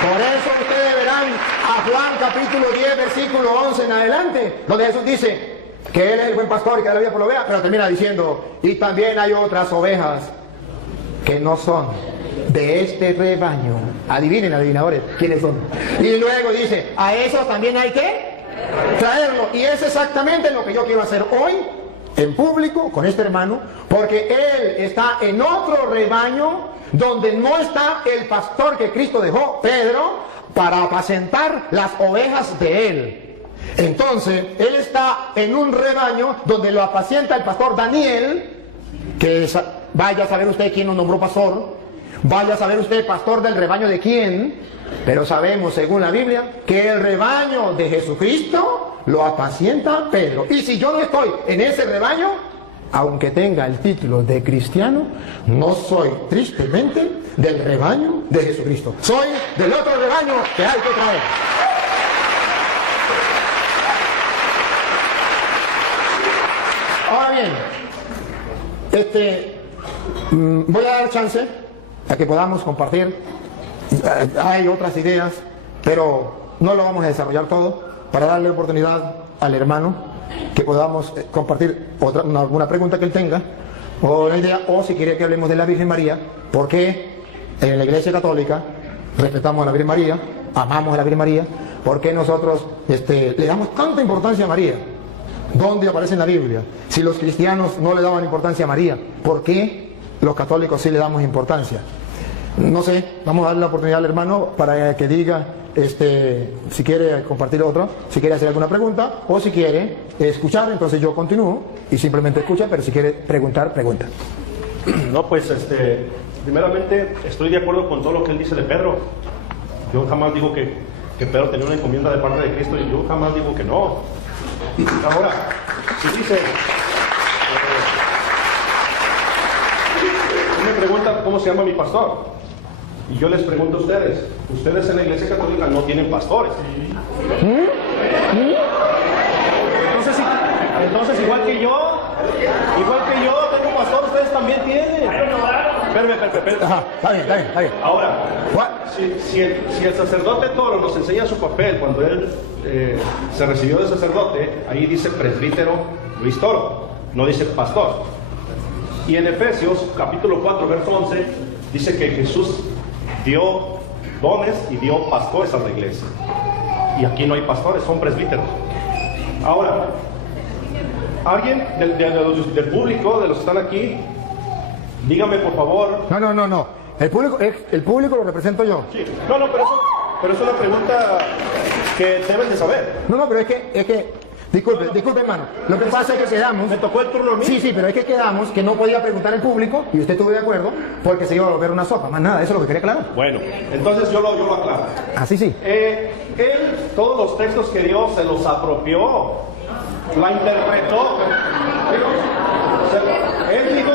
Por eso ustedes verán a Juan capítulo 10, versículo 11 en adelante, donde Jesús dice que Él es el buen pastor y que da la vida por la oveja, pero termina diciendo: y también hay otras ovejas que no son de este rebaño. Adivinen, adivinadores, ¿quiénes son? Y luego dice, a esos también hay que traerlo. Y es exactamente lo que yo quiero hacer hoy, en público, con este hermano, porque él está en otro rebaño donde no está el pastor que Cristo dejó, Pedro, para apacentar las ovejas de él. Entonces, él está en un rebaño donde lo apacienta el pastor Daniel, que vaya a saber usted quién nos nombró pastor, vaya a saber usted pastor del rebaño de quién, pero sabemos según la Biblia que el rebaño de Jesucristo lo apacienta Pedro. Y si yo no estoy en ese rebaño, aunque tenga el título de cristiano, no soy tristemente del rebaño de Jesucristo, soy del otro rebaño que hay que traer. Ahora bien, voy a dar chance a que podamos compartir. Hay otras ideas, pero no lo vamos a desarrollar todo, para darle oportunidad al hermano que podamos compartir alguna pregunta que él tenga, o una idea, o si quiere que hablemos de la Virgen María, porque en la Iglesia Católica respetamos a la Virgen María, amamos a la Virgen María, porque nosotros le damos tanta importancia a María. ¿Dónde aparece en la Biblia? Si los cristianos no le daban importancia a María, ¿por qué los católicos sí le damos importancia? No sé, vamos a darle la oportunidad al hermano para que diga si quiere compartir otro, si quiere hacer alguna pregunta, o si quiere escuchar, entonces yo continúo y simplemente escucha, pero si quiere preguntar, pregunta. No, pues primeramente estoy de acuerdo con todo lo que él dice de Pedro. Yo jamás digo que Pedro tenía una encomienda de parte de Cristo, y yo jamás digo que no. Ahora, si dice, me pregunta cómo se llama mi pastor, y yo les pregunto a ustedes en la Iglesia Católica no tienen pastores. Entonces igual que yo tengo pastor, ustedes también tienen. Espérame. Ajá, está bien. Ahora, si el sacerdote Toro nos enseña su papel cuando él se recibió de sacerdote, ahí dice presbítero Luis Toro, no dice pastor. Y en Efesios capítulo 4 verso 11 dice que Jesús dio dones y dio pastores a la iglesia, y aquí no hay pastores, son presbíteros. Ahora, alguien del público, de los que están aquí, dígame por favor. No. El público lo represento yo. Sí. No, pero es una pregunta que deben de saber. No, pero es que disculpe hermano. Lo que pasa es que quedamos. ¿Me tocó el turno a mí? Sí, pero es que quedamos que no podía preguntar el público, y usted estuvo de acuerdo, porque se iba a volver una sopa. Más nada, eso es lo que quería aclarar. Bueno, entonces yo lo aclaro. Así sí. Él, todos los textos que dio, se los apropió, la interpretó. Él dijo.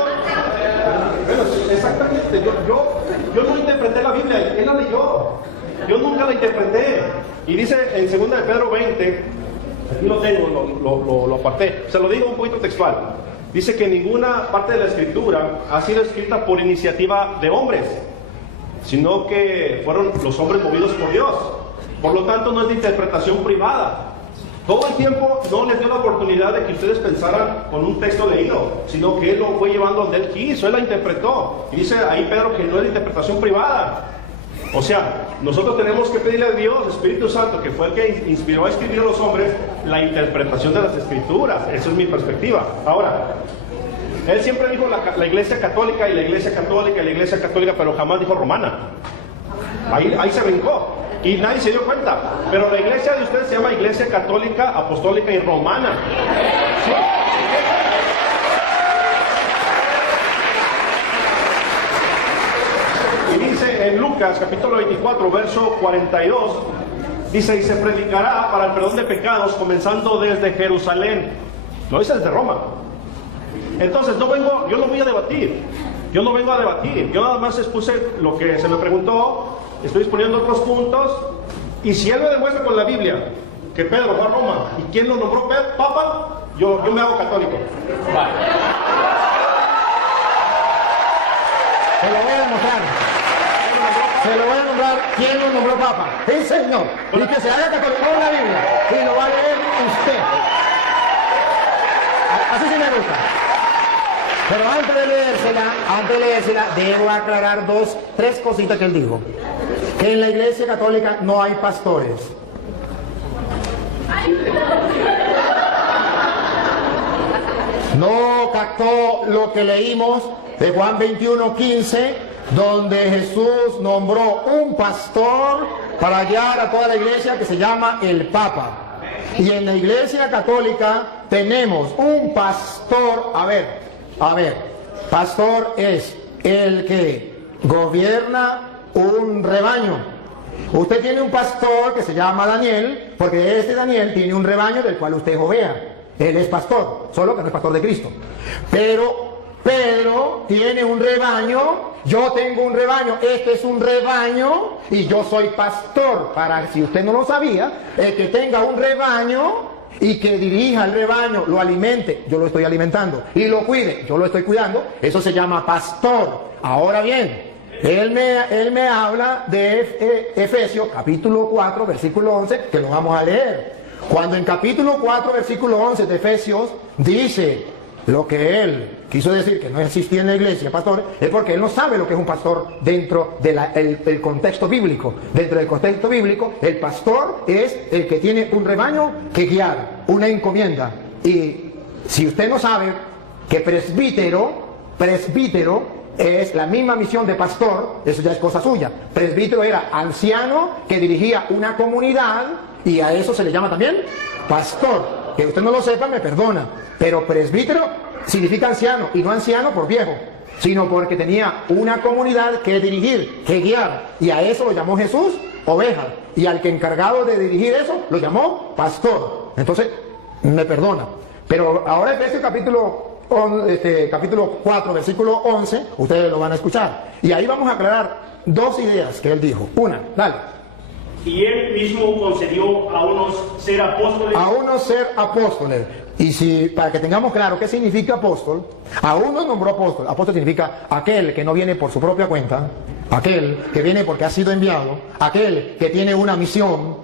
Exactamente, yo no interpreté la Biblia, él la leyó, yo nunca la interpreté. Y dice en 2 de Pedro 20, aquí lo tengo, lo aparté, se lo digo un poquito textual. Dice que ninguna parte de la escritura ha sido escrita por iniciativa de hombres, sino que fueron los hombres movidos por Dios. Por lo tanto, no es de interpretación privada. Todo el tiempo no les dio la oportunidad de que ustedes pensaran con un texto leído, sino que él lo fue llevando donde él quiso, él la interpretó. Y dice ahí Pedro que no es de interpretación privada. O sea, nosotros tenemos que pedirle a Dios, Espíritu Santo, que fue el que inspiró a escribir a los hombres, la interpretación de las Escrituras. Esa es mi perspectiva. Ahora, él siempre dijo la Iglesia Católica y la Iglesia Católica y la Iglesia Católica, pero jamás dijo romana. Ahí se brincó. Y nadie se dio cuenta. Pero la iglesia de ustedes se llama Iglesia Católica, Apostólica y Romana. ¿Sí? Y dice en Lucas capítulo 24, verso 42, dice, y se predicará para el perdón de pecados comenzando desde Jerusalén. No dice desde Roma. Entonces yo no voy a debatir. Yo no vengo a debatir. Yo nada más expuse lo que se me preguntó. Estoy exponiendo otros puntos, y si él me demuestra con la Biblia que Pedro fue a Roma y quién lo nombró Papa, yo me hago católico. Vale. Se lo voy a demostrar. Se lo voy a nombrar quién lo nombró Papa. El Señor. Y que se haga católico en la Biblia. Y lo va a leer usted. Así sí me gusta. Pero antes de leérsela, debo aclarar tres cositas que él dijo. Que en la Iglesia Católica no hay pastores. No captó lo que leímos de Juan 21:15, donde Jesús nombró un pastor para guiar a toda la iglesia, que se llama el Papa. Y en la Iglesia Católica tenemos un pastor. A ver, pastor es el que gobierna un rebaño. Usted tiene un pastor que se llama Daniel, porque este Daniel tiene un rebaño del cual usted es oveja. Él es pastor, solo que no es pastor de Cristo. Pero Pedro tiene un rebaño, yo tengo un rebaño, este es un rebaño y yo soy pastor. Para, si usted no lo sabía, el que tenga un rebaño y que dirija el rebaño, lo alimente, yo lo estoy alimentando, y lo cuide, yo lo estoy cuidando, eso se llama pastor. Ahora bien, él me habla de Efesios capítulo 4 versículo 11, que lo vamos a leer. Cuando en capítulo 4 versículo 11 de Efesios dice lo que él quiso decir, que no existía en la iglesia pastor, es porque él no sabe lo que es un pastor dentro del contexto bíblico. Dentro del contexto bíblico, el pastor es el que tiene un rebaño que guiar, una encomienda. Y si usted no sabe que presbítero es la misma misión de pastor, eso ya es cosa suya. Presbítero era anciano que dirigía una comunidad, y a eso se le llama también pastor. Que usted no lo sepa, me perdona, pero presbítero significa anciano, y no anciano por viejo, sino porque tenía una comunidad que dirigir, que guiar, y a eso lo llamó Jesús oveja, y al que encargado de dirigir eso lo llamó pastor. Entonces, me perdona. Pero ahora Efesios capítulo 4 versículo 11, ustedes lo van a escuchar, y ahí vamos a aclarar dos ideas que él dijo. Una, dale. Y él mismo concedió a unos ser apóstoles. A unos ser apóstoles. Y si, para que tengamos claro qué significa apóstol, a unos nombró apóstol. Apóstol significa aquel que no viene por su propia cuenta, aquel que viene porque ha sido enviado, aquel que tiene una misión.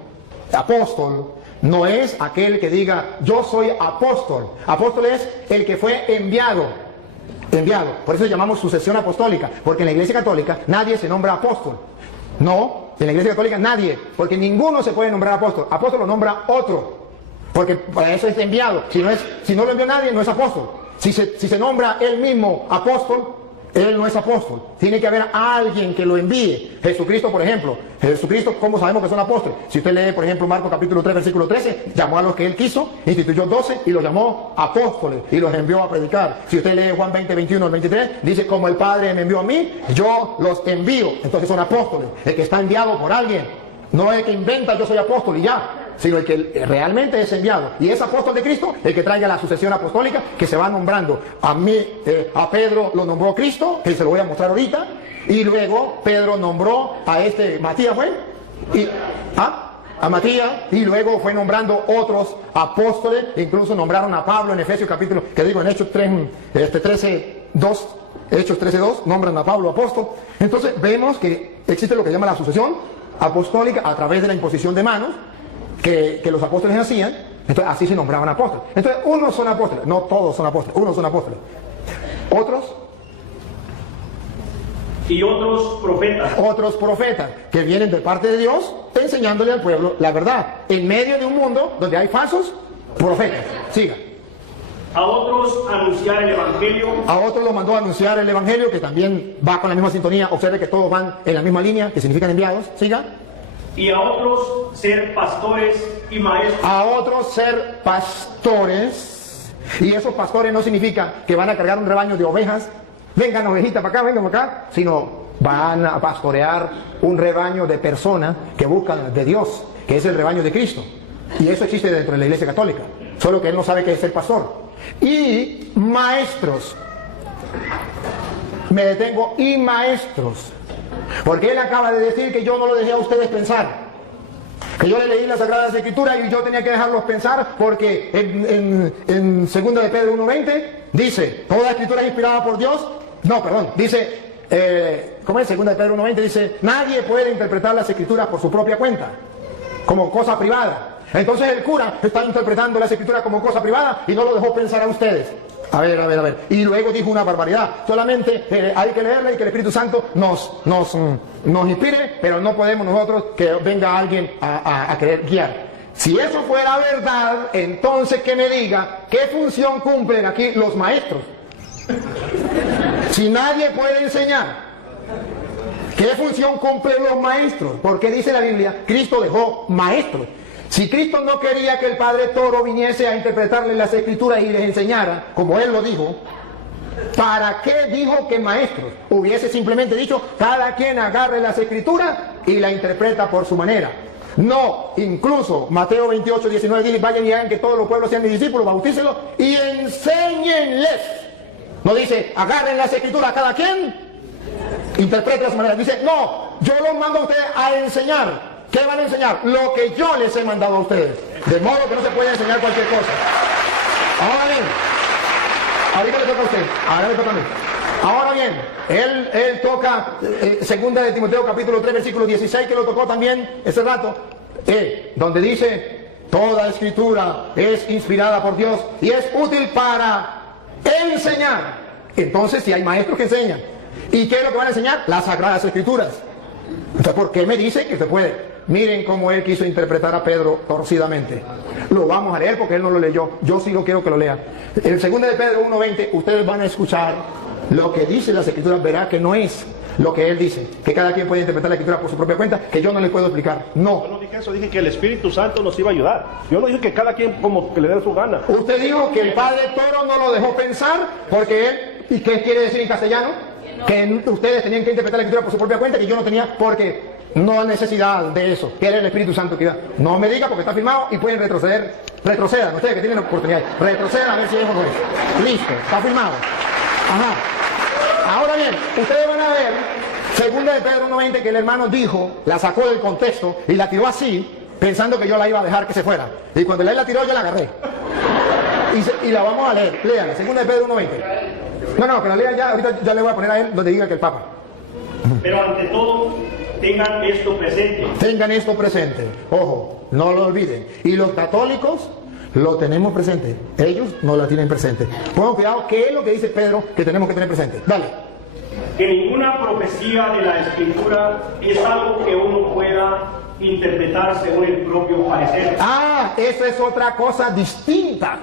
Apóstol no es aquel que diga yo soy apóstol. Apóstol es el que fue enviado. Por eso llamamos sucesión apostólica, porque en la Iglesia Católica nadie se nombra apóstol. No, en la Iglesia Católica nadie, porque ninguno se puede nombrar apóstol. Apóstol lo nombra otro, porque para eso es enviado. Si no lo envió nadie, no es apóstol. Si se nombra él mismo apóstol, él no es apóstol. Tiene que haber alguien que lo envíe. Jesucristo, por ejemplo. Jesucristo, ¿cómo sabemos que son apóstoles? Si usted lee, por ejemplo, Marcos capítulo 3, versículo 13, llamó a los que él quiso, instituyó 12 y los llamó apóstoles y los envió a predicar. Si usted lee Juan 20, 21 al 23, dice, como el Padre me envió a mí, yo los envío. Entonces son apóstoles. El que está enviado por alguien. No el que inventa yo soy apóstol y ya, sino el que realmente es enviado. Y es apóstol de Cristo el que traiga la sucesión apostólica que se va nombrando. A Pedro lo nombró Cristo, que se lo voy a mostrar ahorita. Y luego Pedro nombró a Matías, ¿fue? A Matías, y luego fue nombrando otros apóstoles. Incluso nombraron a Pablo en Efesios capítulo, en Hechos 13:2. Hechos 13:2, nombran a Pablo apóstol. Entonces vemos que existe lo que llama la sucesión apostólica a través de la imposición de manos que los apóstoles hacían. Entonces así se nombraban apóstoles. Entonces unos son apóstoles, no todos son apóstoles, unos son apóstoles. Otros y otros profetas que vienen de parte de Dios enseñándole al pueblo la verdad en medio de un mundo donde hay falsos profetas. Siga. A otros anunciar el evangelio. A otros los mandó a anunciar el evangelio, que también va con la misma sintonía. Observe que todos van en la misma línea, que significan enviados. Siga. Y a otros ser pastores y maestros. A otros ser pastores. Y esos pastores no significa que van a cargar un rebaño de ovejas. Vengan ovejitas para acá, vengan para acá. Sino van a pastorear un rebaño de personas que buscan de Dios, que es el rebaño de Cristo. Y eso existe dentro de la Iglesia Católica. Solo que él no sabe qué es ser pastor. Y maestros. Me detengo, y maestros. Porque él acaba de decir que yo no lo dejé a ustedes pensar. Que yo le leí las Sagradas Escrituras y yo tenía que dejarlos pensar, porque en 2 de Pedro 1:20 dice, toda escritura es inspirada por Dios. No, perdón, dice, ¿cómo es? 2 de Pedro 1:20 dice, nadie puede interpretar las Escrituras por su propia cuenta, como cosa privada. Entonces el cura está interpretando las Escrituras como cosa privada y no lo dejó pensar a ustedes. A ver. Y luego dijo una barbaridad. Solamente hay que leerla y que el Espíritu Santo nos inspire, pero no podemos nosotros que venga alguien a querer guiar. Si eso fuera verdad, entonces que me diga qué función cumplen aquí los maestros. Si nadie puede enseñar, ¿qué función cumplen los maestros? Porque dice la Biblia, Cristo dejó maestros. Si Cristo no quería que el Padre Toro viniese a interpretarle las Escrituras y les enseñara, como Él lo dijo, ¿para qué dijo que maestros? Hubiese simplemente dicho, cada quien agarre las Escrituras y la interpreta por su manera. No, incluso Mateo 28, 19 dice, vayan y hagan que todos los pueblos sean mis discípulos, bautícelos y enséñenles. No dice, agarren las Escrituras cada quien, interpreten a su manera. Dice, no, yo los mando a ustedes a enseñar. ¿Qué van a enseñar? Lo que yo les he mandado a ustedes. De modo que no se puede enseñar cualquier cosa. Ahora bien, ahorita le toca a usted, ahora le toca a mí. Ahora bien, él toca segunda de Timoteo capítulo 3 versículo 16, que lo tocó también ese rato, donde dice, toda escritura es inspirada por Dios y es útil para enseñar. Entonces, si hay maestros que enseñan, ¿y qué es lo que van a enseñar? Las Sagradas Escrituras. Entonces, ¿por qué me dice que se puede? Miren cómo él quiso interpretar a Pedro torcidamente. Lo vamos a leer porque él no lo leyó. Yo sí lo quiero que lo lean. En 2 de Pedro 1:20, ustedes van a escuchar lo que dice las Escrituras. Verá que no es lo que él dice, que cada quien puede interpretar la Escritura por su propia cuenta, que yo no les puedo explicar. No. Yo no dije eso, dije que el Espíritu Santo nos iba a ayudar. Yo no dije que cada quien como que le dé su gana. Usted dijo que el Padre Toro no lo dejó pensar porque él... ¿Y qué quiere decir en castellano? Que ustedes tenían que interpretar la Escritura por su propia cuenta, que yo no tenía, porque no hay necesidad de eso, que era el Espíritu Santo que da. No me diga porque está firmado y pueden retroceder. Retrocedan, ustedes que tienen la oportunidad, retrocedan a ver si eso no es. Listo, está firmado. Ajá. Ahora bien, ustedes van a ver, segunda de Pedro 1:20, que el hermano dijo, la sacó del contexto y la tiró así, pensando que yo la iba a dejar que se fuera. Y cuando él la tiró, yo la agarré. Y la vamos a leer, léanla, segunda de Pedro 1:20. No, que la lean ya, ahorita ya le voy a poner a él donde diga que el Papa. Pero ante todo, tengan esto presente. Tengan esto presente, ojo, no lo olviden. Y los católicos lo tenemos presente, ellos no lo tienen presente. Pongan cuidado, ¿qué es lo que dice Pedro que tenemos que tener presente? Dale. Que ninguna profecía de la Escritura es algo que uno pueda interpretar según el propio parecer. Ah, eso es otra cosa distinta.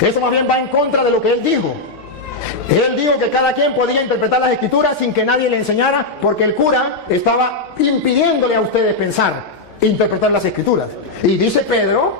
Eso más bien va en contra de lo que él dijo. Él dijo que cada quien podía interpretar las Escrituras sin que nadie le enseñara, porque el cura estaba impidiéndole a ustedes pensar, interpretar las Escrituras. Y dice Pedro,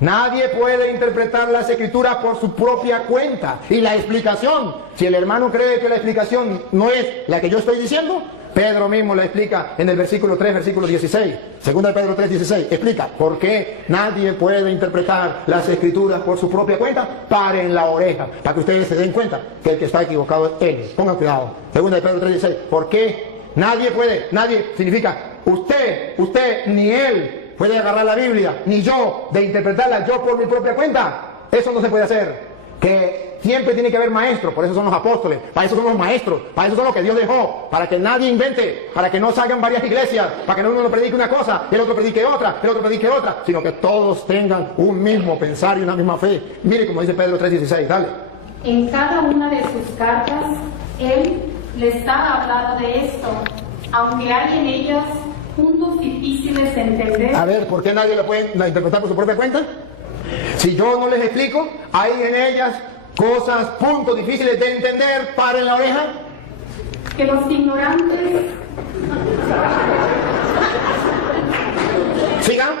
nadie puede interpretar las Escrituras por su propia cuenta. Y la explicación, si el hermano cree que la explicación no es la que yo estoy diciendo, Pedro mismo la explica en el versículo 3, versículo 16. Segunda de Pedro 3, 16. Explica por qué nadie puede interpretar las Escrituras por su propia cuenta. Paren la oreja, para que ustedes se den cuenta que el que está equivocado es él. Pongan cuidado. Segunda de Pedro 3, 16. ¿Por qué nadie puede? Nadie significa usted, ni él puede agarrar la Biblia, ni yo, de interpretarla yo por mi propia cuenta. Eso no se puede hacer. Que siempre tiene que haber maestros, por eso son los apóstoles, para eso son los maestros, para eso son los que Dios dejó, para que nadie invente, para que no salgan varias iglesias, para que uno predique una cosa, y el otro predique otra, el otro predique otra, sino que todos tengan un mismo pensar y una misma fe. Mire como dice Pedro 3:16, dale. En cada una de sus cartas, él les ha hablado de esto, aunque hay en ellas puntos difíciles de entender. A ver, ¿por qué nadie lo puede interpretar por su propia cuenta? Si yo no les explico, hay en ellas cosas, puntos difíciles de entender. Paren la oreja. Que los ignorantes... Sigan.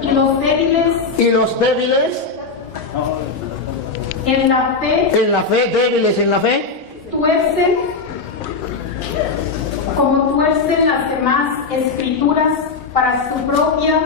Y los débiles... Y los débiles. En la fe... En la fe, débiles en la fe. Tuercen... Como tuercen las demás Escrituras para su propia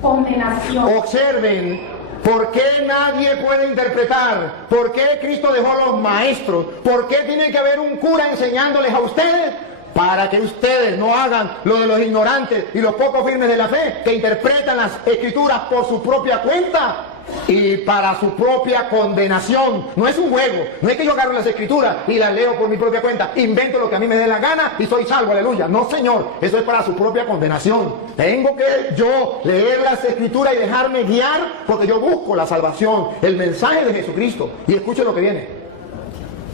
condenación. Observen. ¿Por qué nadie puede interpretar? ¿Por qué Cristo dejó a los maestros? ¿Por qué tiene que haber un cura enseñándoles a ustedes? Para que ustedes no hagan lo de los ignorantes y los poco firmes de la fe, que interpretan las Escrituras por su propia cuenta y para su propia condenación. No es un juego, no es que yo agarro las Escrituras y las leo por mi propia cuenta, invento lo que a mí me dé la gana y soy salvo, aleluya. No, señor, eso es para su propia condenación. Tengo que yo leer las Escrituras y dejarme guiar, porque yo busco la salvación, el mensaje de Jesucristo. Y escuchen lo que viene.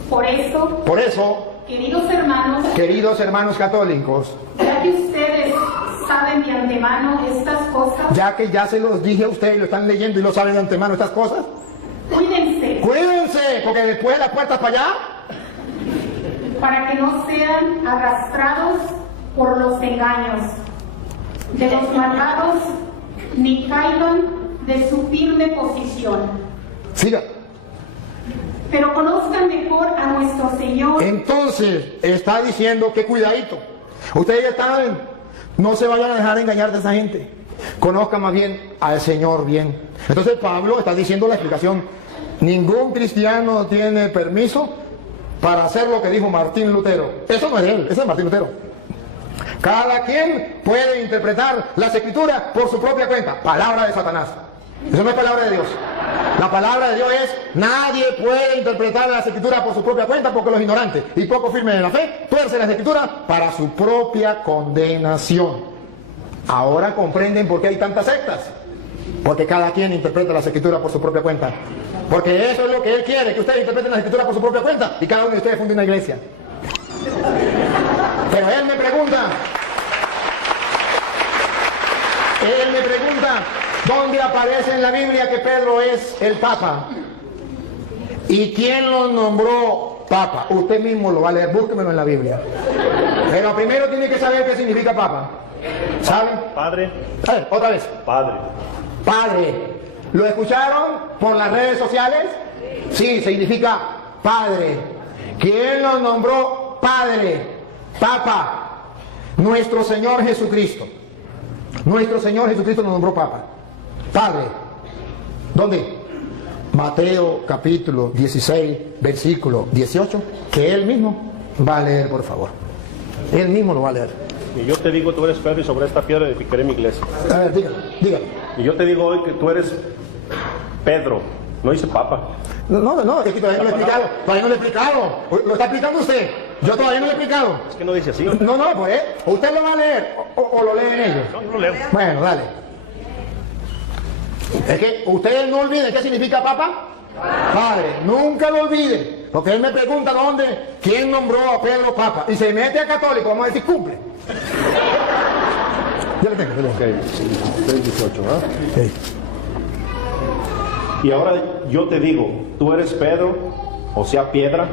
Por eso, queridos hermanos católicos, ya que ustedes saben de antemano estas cosas, ya que ya se los dije a ustedes, lo están leyendo y lo saben de antemano estas cosas, cuídense porque después las puertas para allá, para que no sean arrastrados por los engaños de los malvados, ni caigan de su firme posición. siga. Pero conozcan mejor a nuestro Señor. Entonces, está diciendo que cuidadito. Ustedes ya saben, no se vayan a dejar engañar de esa gente. Conozcan más bien al Señor bien. Entonces Pablo está diciendo la explicación. Ningún cristiano tiene permiso para hacer lo que dijo Martín Lutero. Eso no es de él, eso es Martín Lutero. Cada quien puede interpretar las escrituras por su propia cuenta. Palabra de Satanás. Eso no es palabra de Dios. La palabra de Dios es: nadie puede interpretar las escrituras por su propia cuenta, porque los ignorantes y poco firmes en la fe tuercen las escrituras para su propia condenación. Ahora comprenden por qué hay tantas sectas. Porque cada quien interpreta las escrituras por su propia cuenta. Porque eso es lo que Él quiere, que ustedes interpreten las escrituras por su propia cuenta y cada uno de ustedes funde una iglesia. Pero Él me pregunta, ¿dónde aparece en la Biblia que Pedro es el Papa? ¿Y quién lo nombró Papa? Usted mismo lo va a leer, búsquemelo en la Biblia. Pero primero tiene que saber qué significa Papa. ¿Saben? Padre. Otra vez. Padre. ¿Lo escucharon por las redes sociales? Sí, significa Padre. ¿Quién lo nombró Padre? Papa. Nuestro Señor Jesucristo. Nuestro Señor Jesucristo nos nombró Papa. Padre. ¿Dónde? Mateo capítulo 16, versículo 18, que Él mismo va a leer, por favor. Él mismo lo va a leer. Y yo te digo, tú eres Pedro, y sobre esta piedra edificaré mi iglesia. A ver, dígalo. Y yo te digo hoy que tú eres Pedro, no dice Papa. No, es que todavía no lo he explicado. Lo está explicando usted. Yo todavía no lo he explicado. Es que no dice así. No, pues, usted lo va a leer o lo leen ellos. No lo leo. Bueno, dale. Es que ustedes no olviden qué significa Papa. Padre, nunca lo olviden. Porque él me pregunta quién nombró a Pedro Papa. Y se mete a católico, vamos a decir cumple. Ya lo tengo. Ok, 18, ¿verdad? Sí. Y ahora yo te digo, tú eres Pedro, o sea, piedra,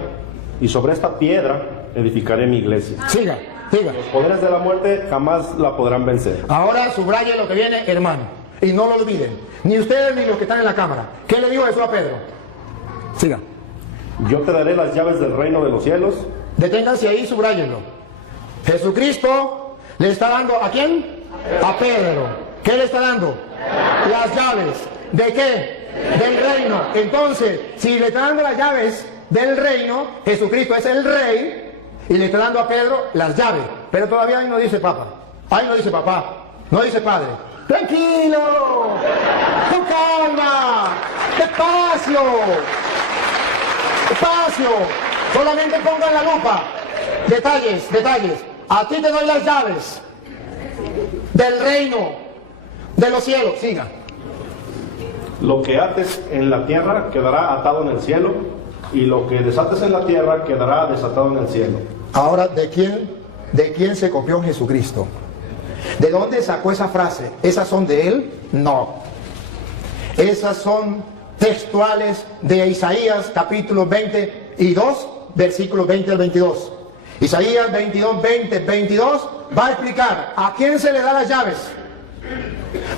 y sobre esta piedra edificaré mi iglesia. Siga. Los poderes de la muerte jamás la podrán vencer. Ahora subraye lo que viene, hermano. Y no lo olviden. Ni ustedes ni los que están en la cámara. ¿Qué le dijo eso a Pedro? Siga. Yo te daré las llaves del reino de los cielos. Deténganse ahí, subrayenlo. Jesucristo le está dando ¿a quién? A Pedro. ¿Qué le está dando? Las llaves. ¿De qué? Del reino. Entonces, si le está dando las llaves del reino, Jesucristo es el rey y le está dando a Pedro las llaves. Pero todavía ahí no dice Papa. Ahí no dice papá. No dice padre. ¡Tranquilo! ¡Con calma! ¡Despacio! ¡Despacio! Solamente pongan la lupa. Detalles. A ti te doy las llaves del reino de los cielos. Siga. Lo que ates en la tierra quedará atado en el cielo, y lo que desates en la tierra quedará desatado en el cielo. Ahora, ¿de quién se copió Jesucristo? ¿De dónde sacó esa frase? ¿Esas son de él? No. Esas son textuales de Isaías capítulo 22, versículos 20 al 22. Isaías 22, 20, 22 va a explicar a quién se le da las llaves.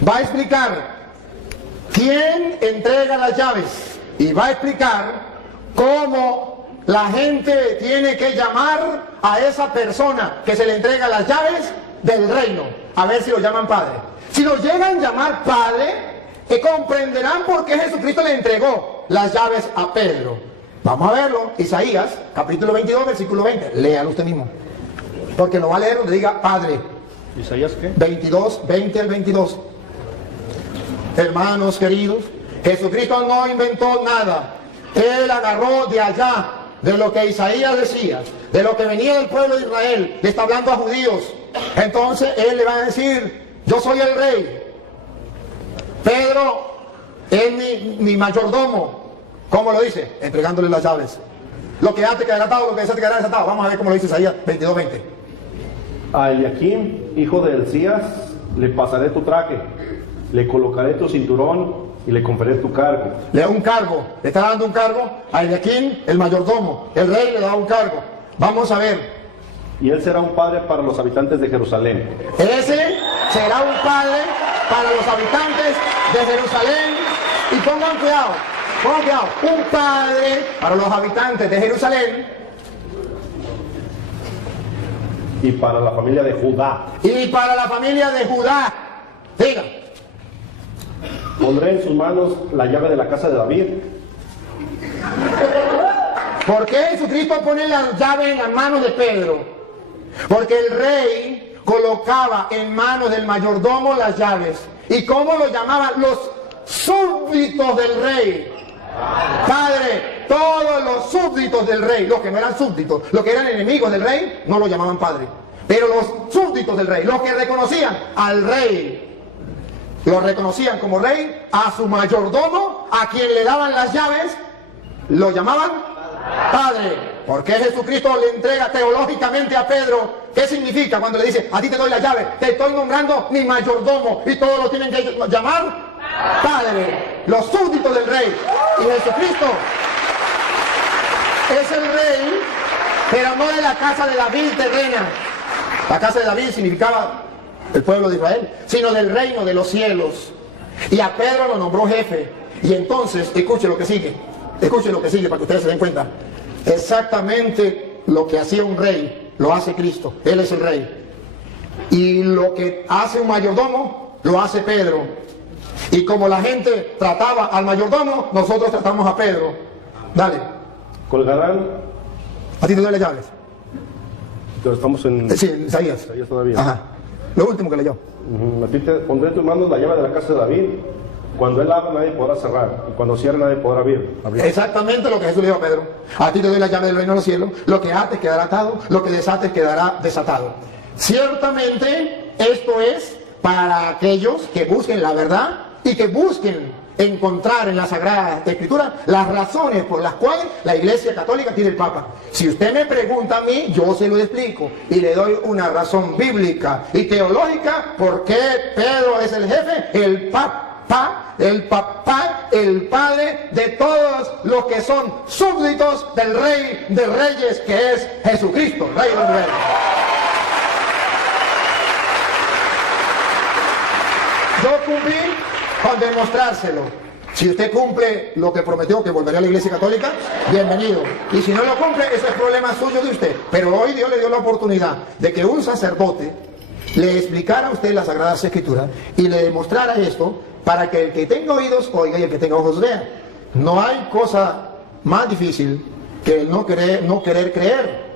Va a explicar quién entrega las llaves. Y va a explicar cómo la gente tiene que llamar a esa persona que se le entrega las llaves del reino, a ver si lo llaman padre. Si lo llegan a llamar padre, comprenderán por qué Jesucristo le entregó las llaves a Pedro. Vamos a verlo, Isaías, capítulo 22, versículo 20. Léalo usted mismo, porque lo va a leer donde diga padre. ¿Isaías qué? 22, 20 al 22. Hermanos queridos, Jesucristo no inventó nada. Él agarró de allá, de lo que Isaías decía, de lo que venía del pueblo de Israel. Le está hablando a judíos. Entonces él le va a decir: yo soy el rey. Pedro es mi mayordomo. ¿Cómo lo dice? Entregándole las llaves. Lo que ate quedará atado, lo que desate quedará desatado. Vamos a ver cómo lo dice Isaías 22:20. A Eliaquim, hijo de Hilcías, le pasaré tu traje, le colocaré tu cinturón y le conferiré tu cargo. Le da un cargo, le está dando un cargo a Eliaquim, el mayordomo. El rey le da un cargo. Vamos a ver. Y él será un padre para los habitantes de Jerusalén. Ese será un padre para los habitantes de Jerusalén. Y pongan cuidado, un padre para los habitantes de Jerusalén. Y para la familia de Judá. Y para la familia de Judá. Diga. Pondré en sus manos la llave de la casa de David. ¿Por qué Jesucristo pone la llave en las manos de Pedro? Porque el rey colocaba en manos del mayordomo las llaves. ¿Y cómo lo llamaban? Los súbditos del rey. Padre, todos los súbditos del rey, los que no eran súbditos, los que eran enemigos del rey, no lo llamaban padre. Pero los súbditos del rey, los que reconocían al rey, lo reconocían como rey, a su mayordomo, a quien le daban las llaves, lo llamaban padre. ¿Por qué Jesucristo le entrega teológicamente a Pedro? ¿Qué significa cuando le dice, a ti te doy la llave, te estoy nombrando mi mayordomo, y todos lo tienen que llamar padre? Los súbditos del rey. Y Jesucristo es el rey, pero no de la casa de David terrena. La casa de David significaba el pueblo de Israel, sino del reino de los cielos. Y a Pedro lo nombró jefe. Y entonces, escuche lo que sigue para que ustedes se den cuenta. Exactamente lo que hacía un rey, lo hace Cristo. Él es el rey. Y lo que hace un mayordomo, lo hace Pedro. Y como la gente trataba al mayordomo, nosotros tratamos a Pedro. Dale. Colgarán. A ti te doy las llaves. Entonces estamos en... Sí, Isaías. Isaías todavía. Ajá. Lo último que leyó. A ti te pondré en tus manos la llave de la casa de David. Cuando él abra nadie podrá cerrar, y cuando cierre nadie podrá abrir. Exactamente lo que Jesús le dijo a Pedro. A ti te doy la llave del reino de los cielos. Lo que ates quedará atado, lo que desates quedará desatado. Ciertamente esto es para aquellos que busquen la verdad y que busquen encontrar en la Sagrada Escritura las razones por las cuales la Iglesia Católica tiene el Papa. Si usted me pregunta a mí, yo se lo explico y le doy una razón bíblica y teológica por qué Pedro es el jefe, el papá, el padre de todos los que son súbditos del Rey de Reyes, que es Jesucristo, Rey de Reyes. Yo cumplí con demostrárselo. Si usted cumple lo que prometió, que volvería a la Iglesia Católica, bienvenido. Y si no lo cumple, ese es problema suyo de usted. Pero hoy Dios le dio la oportunidad de que un sacerdote le explicara a usted las Sagradas Escrituras y le demostrara esto para que el que tenga oídos oiga y el que tenga ojos vea. No hay cosa más difícil que el no querer creer.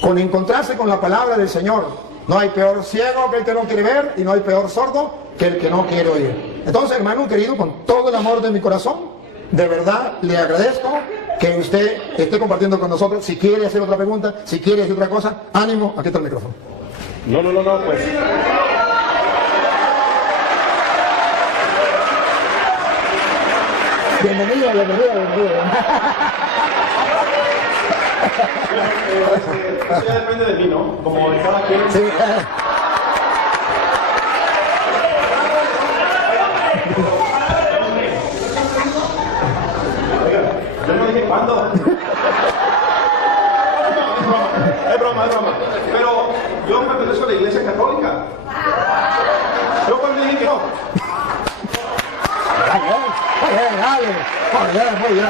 Con encontrarse con la palabra del Señor. No hay peor ciego que el que no quiere ver y no hay peor sordo que el que no quiere oír. Entonces, hermano querido, con todo el amor de mi corazón, de verdad le agradezco que usted esté compartiendo con nosotros. Si quiere hacer otra pregunta, si quiere decir otra cosa, ánimo, aquí está el micrófono. No, pues. Bienvenido. Eso ya depende de mí, ¿no? Como de cada quien. Sí. Yo no dije cuándo. Es broma. Pero yo pertenezco a la Iglesia Católica. Yo cuando dije que no. Muy bien.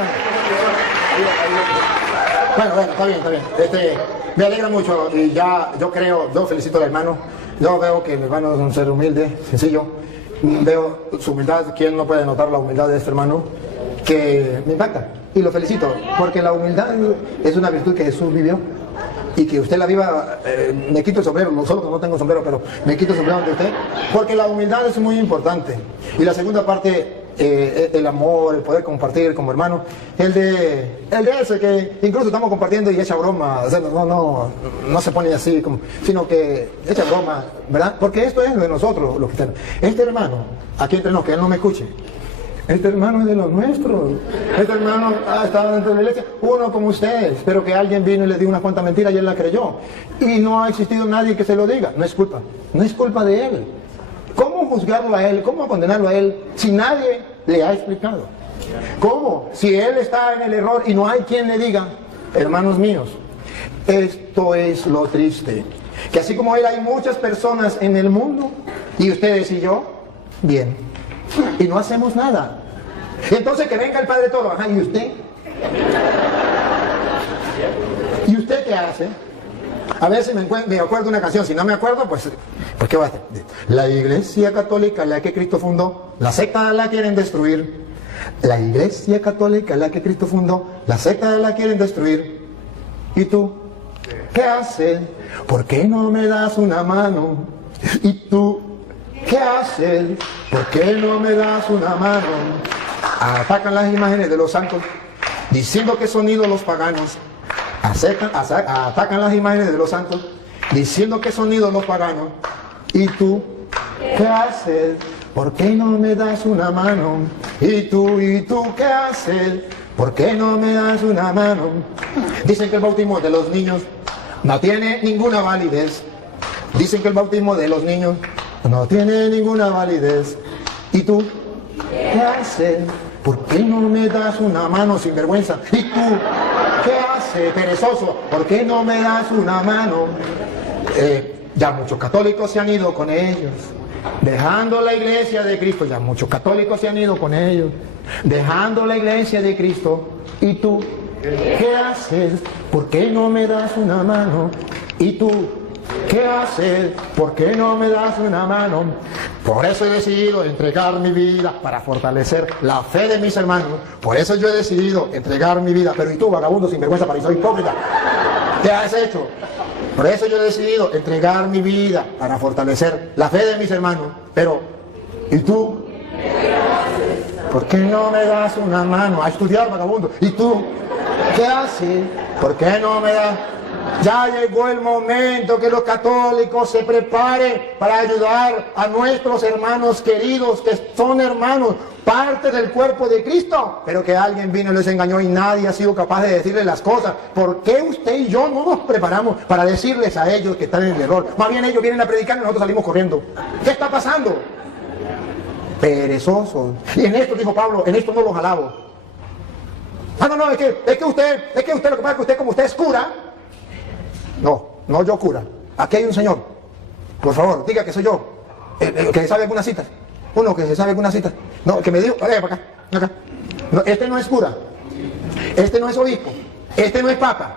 Bueno, está bien. Me alegra mucho y ya yo felicito al hermano. Yo veo que el hermano es un ser humilde, sencillo. Veo su humildad. ¿Quién no puede notar la humildad de este hermano? Que me impacta. Y lo felicito, porque la humildad es una virtud que Jesús vivió y que usted la viva. Me quito el sombrero, no solo que no tengo sombrero, pero me quito el sombrero ante usted, porque la humildad es muy importante. Y la segunda parte, el amor, el poder compartir como hermano, el de ese que incluso estamos compartiendo y echa broma, o sea, no se pone así, sino que echa broma, ¿verdad? Porque esto es de nosotros los cristianos. Este hermano, aquí entre nos, que él no me escuche, este hermano es de los nuestros, este hermano ha estado dentro de la iglesia, uno como ustedes, pero que alguien vino y le dio una cuanta mentira y él la creyó. Y no ha existido nadie que se lo diga, no es culpa de él. ¿Cómo juzgarlo a él? ¿Cómo condenarlo a él si nadie le ha explicado? ¿Cómo? Si él está en el error y no hay quien le diga, hermanos míos, esto es lo triste, que así como él hay muchas personas en el mundo, y ustedes y yo, bien, y no hacemos nada. Entonces que venga el Padre Toro, ajá, ¿y usted? ¿Y usted qué hace? A ver si me acuerdo una canción, si no me acuerdo, pues ¿qué va a hacer? La Iglesia Católica, la que Cristo fundó, la secta la quieren destruir. La Iglesia Católica, la que Cristo fundó, la secta la quieren destruir. ¿Y tú? ¿Qué haces? ¿Por qué no me das una mano? ¿Y tú? ¿Qué haces? ¿Por qué no me das una mano? Atacan las imágenes de los santos, diciendo que son ídolos paganos. Atacan las imágenes de los santos, diciendo que son ídolos paganos. ¿Y tú? ¿Qué haces? ¿Por qué no me das una mano? ¿Y tú qué haces? ¿Por qué no me das una mano? Dicen que el bautismo de los niños no tiene ninguna validez. Dicen que el bautismo de los niños no tiene ninguna validez. ¿Y tú qué haces? ¿Por qué no me das una mano, sinvergüenza? ¿Y tú qué haces, perezoso? ¿Por qué no me das una mano? Ya muchos católicos se han ido con ellos, dejando la iglesia de Cristo. Ya muchos católicos se han ido con ellos, dejando la iglesia de Cristo. ¿Y tú qué haces? ¿Por qué no me das una mano? ¿Y tú qué haces? ¿Por qué no me das una mano? Por eso he decidido entregar mi vida para fortalecer la fe de mis hermanos. Por eso yo he decidido entregar mi vida. Pero ¿y tú, vagabundo, sinvergüenza, fariseo, hipócrita? ¿Qué has hecho? Por eso yo he decidido entregar mi vida para fortalecer la fe de mis hermanos. Pero, ¿y tú? ¿Por qué no me das una mano a estudiar, vagabundo? ¿Y tú? ¿Qué haces? ¿Por qué no me das? Ya llegó el momento que los católicos se preparen para ayudar a nuestros hermanos queridos, que son hermanos, parte del cuerpo de Cristo, pero que alguien vino y les engañó y nadie ha sido capaz de decirles las cosas. ¿Por qué usted y yo no nos preparamos para decirles a ellos que están en el error? Más bien ellos vienen a predicar y nosotros salimos corriendo. ¿Qué está pasando? Perezosos. Y en esto, dijo Pablo, en esto no los alabo. No, es que usted, lo que pasa es que usted, como usted es cura. No yo cura. Aquí hay un señor. Por favor, diga que soy yo. Que sabe algunas citas. Uno que se sabe algunas citas. No, que me dijo, para acá. No, este no es cura. Este no es obispo. Este no es papa.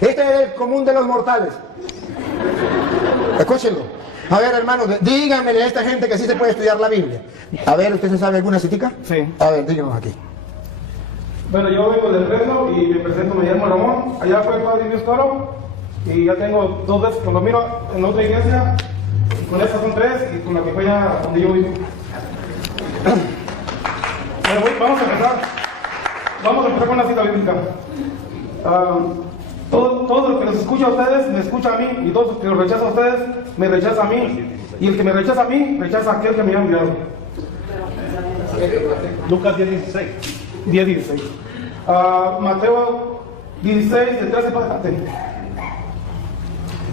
Este es el común de los mortales. Escúchenlo. A ver, hermanos, díganmele a esta gente que sí se puede estudiar la Biblia. A ver, ¿usted se sabe alguna citica? Sí. A ver, díganos aquí. Bueno, yo vengo del Fresno y me presento, me llamo Ramón. Allá fue el padre Dios Toro. Y ya tengo 2 veces que lo miro en otra iglesia. Con estas son 3 y con la que fue ya donde yo vivo. Bueno, vamos a empezar con una cita bíblica. Todo el que los escucha a ustedes me escucha a mí, y todos los que los rechazan a ustedes me rechaza a mí, y el que me rechaza a mí rechaza a aquel que me ha enviado. Lucas 10:16. 10:16. Mateo 16, del 13 para adelante.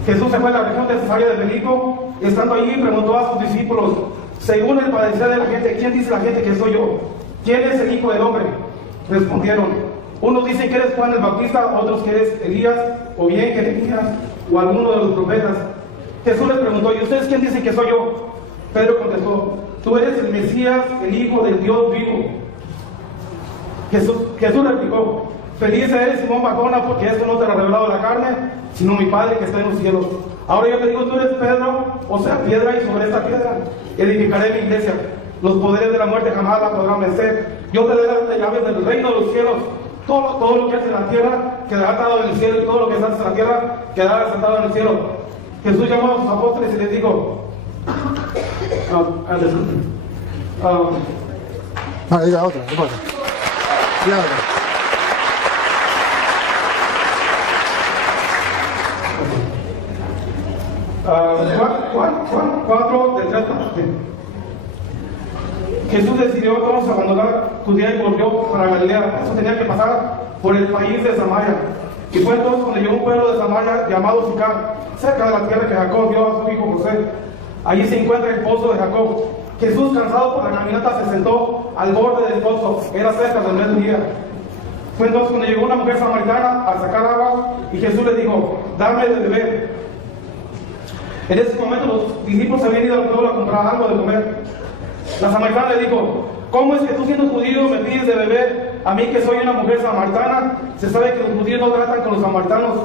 Jesús se fue a la región de Cesarea de Filipo, y estando allí preguntó a sus discípulos, según el parecer de la gente, ¿quién dice la gente que soy yo? ¿Quién es el Hijo del Hombre? Respondieron, unos dicen que eres Juan el Bautista, otros que eres Elías, o bien Jeremías, o alguno de los profetas. Jesús les preguntó, ¿y ustedes quién dicen que soy yo? Pedro contestó, tú eres el Mesías, el Hijo del Dios vivo. Jesús replicó, feliz eres, Simón Barjona, porque esto no te lo ha revelado la carne, sino mi Padre que está en los cielos. Ahora yo te digo, tú eres Pedro, o sea, piedra, y sobre esta piedra edificaré mi iglesia. Los poderes de la muerte jamás la podrán vencer. Yo te daré las llaves del reino de los cielos. Todo lo que hace en la tierra quedará atado en el cielo, y todo lo que se hace en la tierra quedará desatado en el cielo. Jesús llamó a sus apóstoles y les dijo, diga otra, no importa. Diga otra. Juan 4, del 3 al 7. Jesús decidió entonces abandonar Judea y volvió para Galilea. Eso tenía que pasar por el país de Samaria. Y fue entonces cuando llegó a un pueblo de Samaria llamado Sicar, cerca de la tierra que Jacob dio a su hijo José. Allí se encuentra el pozo de Jacob. Jesús, cansado por la caminata, se sentó al borde del pozo. Era cerca del mediodía. Fue entonces cuando llegó una mujer samaritana a sacar agua y Jesús le dijo: dame de beber. En ese momento los discípulos habían ido al pueblo a comprar algo de comer. La samaritana le dijo: ¿cómo es que tú, siendo judío, me pides de beber a mí, que soy una mujer samaritana? Se sabe que los judíos no tratan con los samaritanos.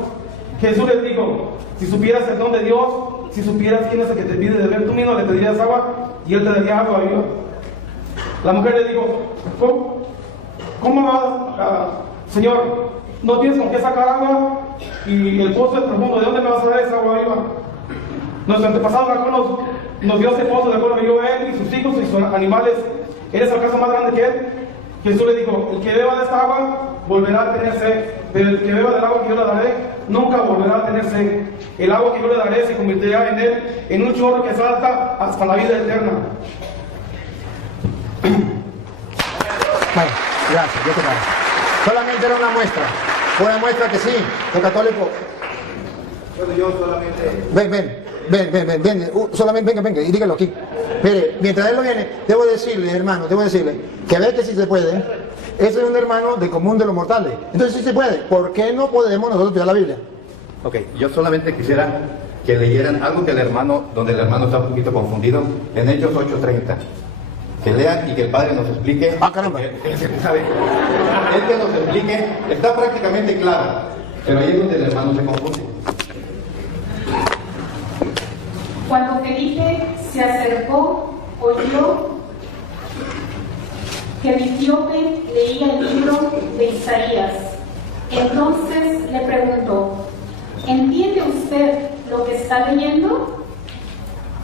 Jesús les dijo: si supieras el don de Dios, si supieras quién es el que te pide de beber, tú mismo le pedirías agua y él te daría agua viva. La mujer le dijo: ¿Cómo vas, Señor? No tienes con qué sacar agua y el pozo es profundo. ¿De dónde me vas a dar esa agua viva? Nuestro antepasado Jacob nos dio ese pozo de acuerdo que yo, él y sus hijos y sus animales. ¿Eres acaso más grande que él? Jesús le dijo: el que beba de esta agua volverá a tener sed, pero el que beba del agua que yo le daré nunca volverá a tener sed. El agua que yo le daré se convertirá en él en un chorro que salta hasta la vida eterna. Bueno, gracias, yo te pago. Solamente era una muestra que sí, soy católico. Bueno, yo solamente... Ven, solamente venga, y dígalo aquí. Mire, mientras él lo viene, debo decirle que ve que si se puede. Ese es un hermano del común de los mortales. Entonces, si se puede, ¿por qué no podemos nosotros estudiar la Biblia? Ok, yo solamente quisiera que leyeran algo que donde el hermano está un poquito confundido, en Hechos 8:30. Que lean y que el Padre nos explique. Ah, caramba. Él que nos explique, está prácticamente claro, pero ahí es donde el hermano se confunde. Cuando Felipe se acercó, oyó que el etíope leía el libro de Isaías. Entonces le preguntó: ¿entiende usted lo que está leyendo?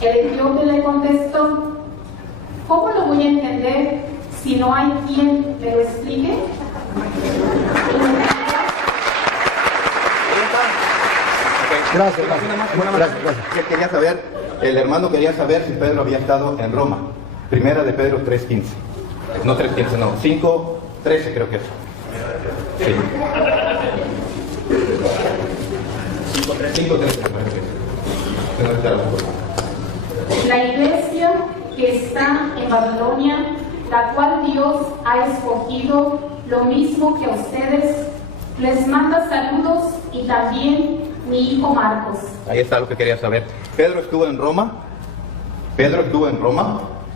El etíope le contestó: ¿cómo lo voy a entender si no hay quien me lo explique? Gracias. Él quería saber, el hermano quería saber si Pedro había estado en Roma. Primera de Pedro 3:15. No 3:15, no, 5:13 creo que es. Sí. 5:13 parece que es. La iglesia que está en Babilonia, la cual Dios ha escogido, lo mismo que a ustedes, les manda saludos, y también mi hijo Marcos. Ahí está lo que quería saber. Pedro estuvo en Roma,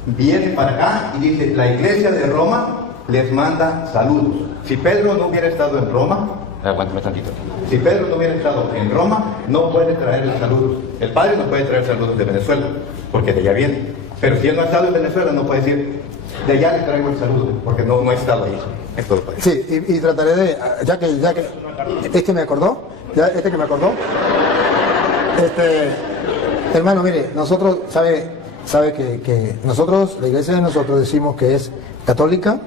viene para acá y dice: la iglesia de Roma les manda saludos. Si Pedro no hubiera estado en Roma, aguántame tantito. Si Pedro no hubiera estado en Roma, no puede traerle saludos. El Padre no puede traer saludos de Venezuela, porque de allá viene. Pero si él no ha estado en Venezuela, no puede decir: de allá le traigo el saludo, porque no ha estado ahí. Es todo, Padre. Sí, y trataré de, ya que este me acordó, hermano, mire, nosotros, sabe que nosotros, la iglesia de nosotros, decimos que es católica,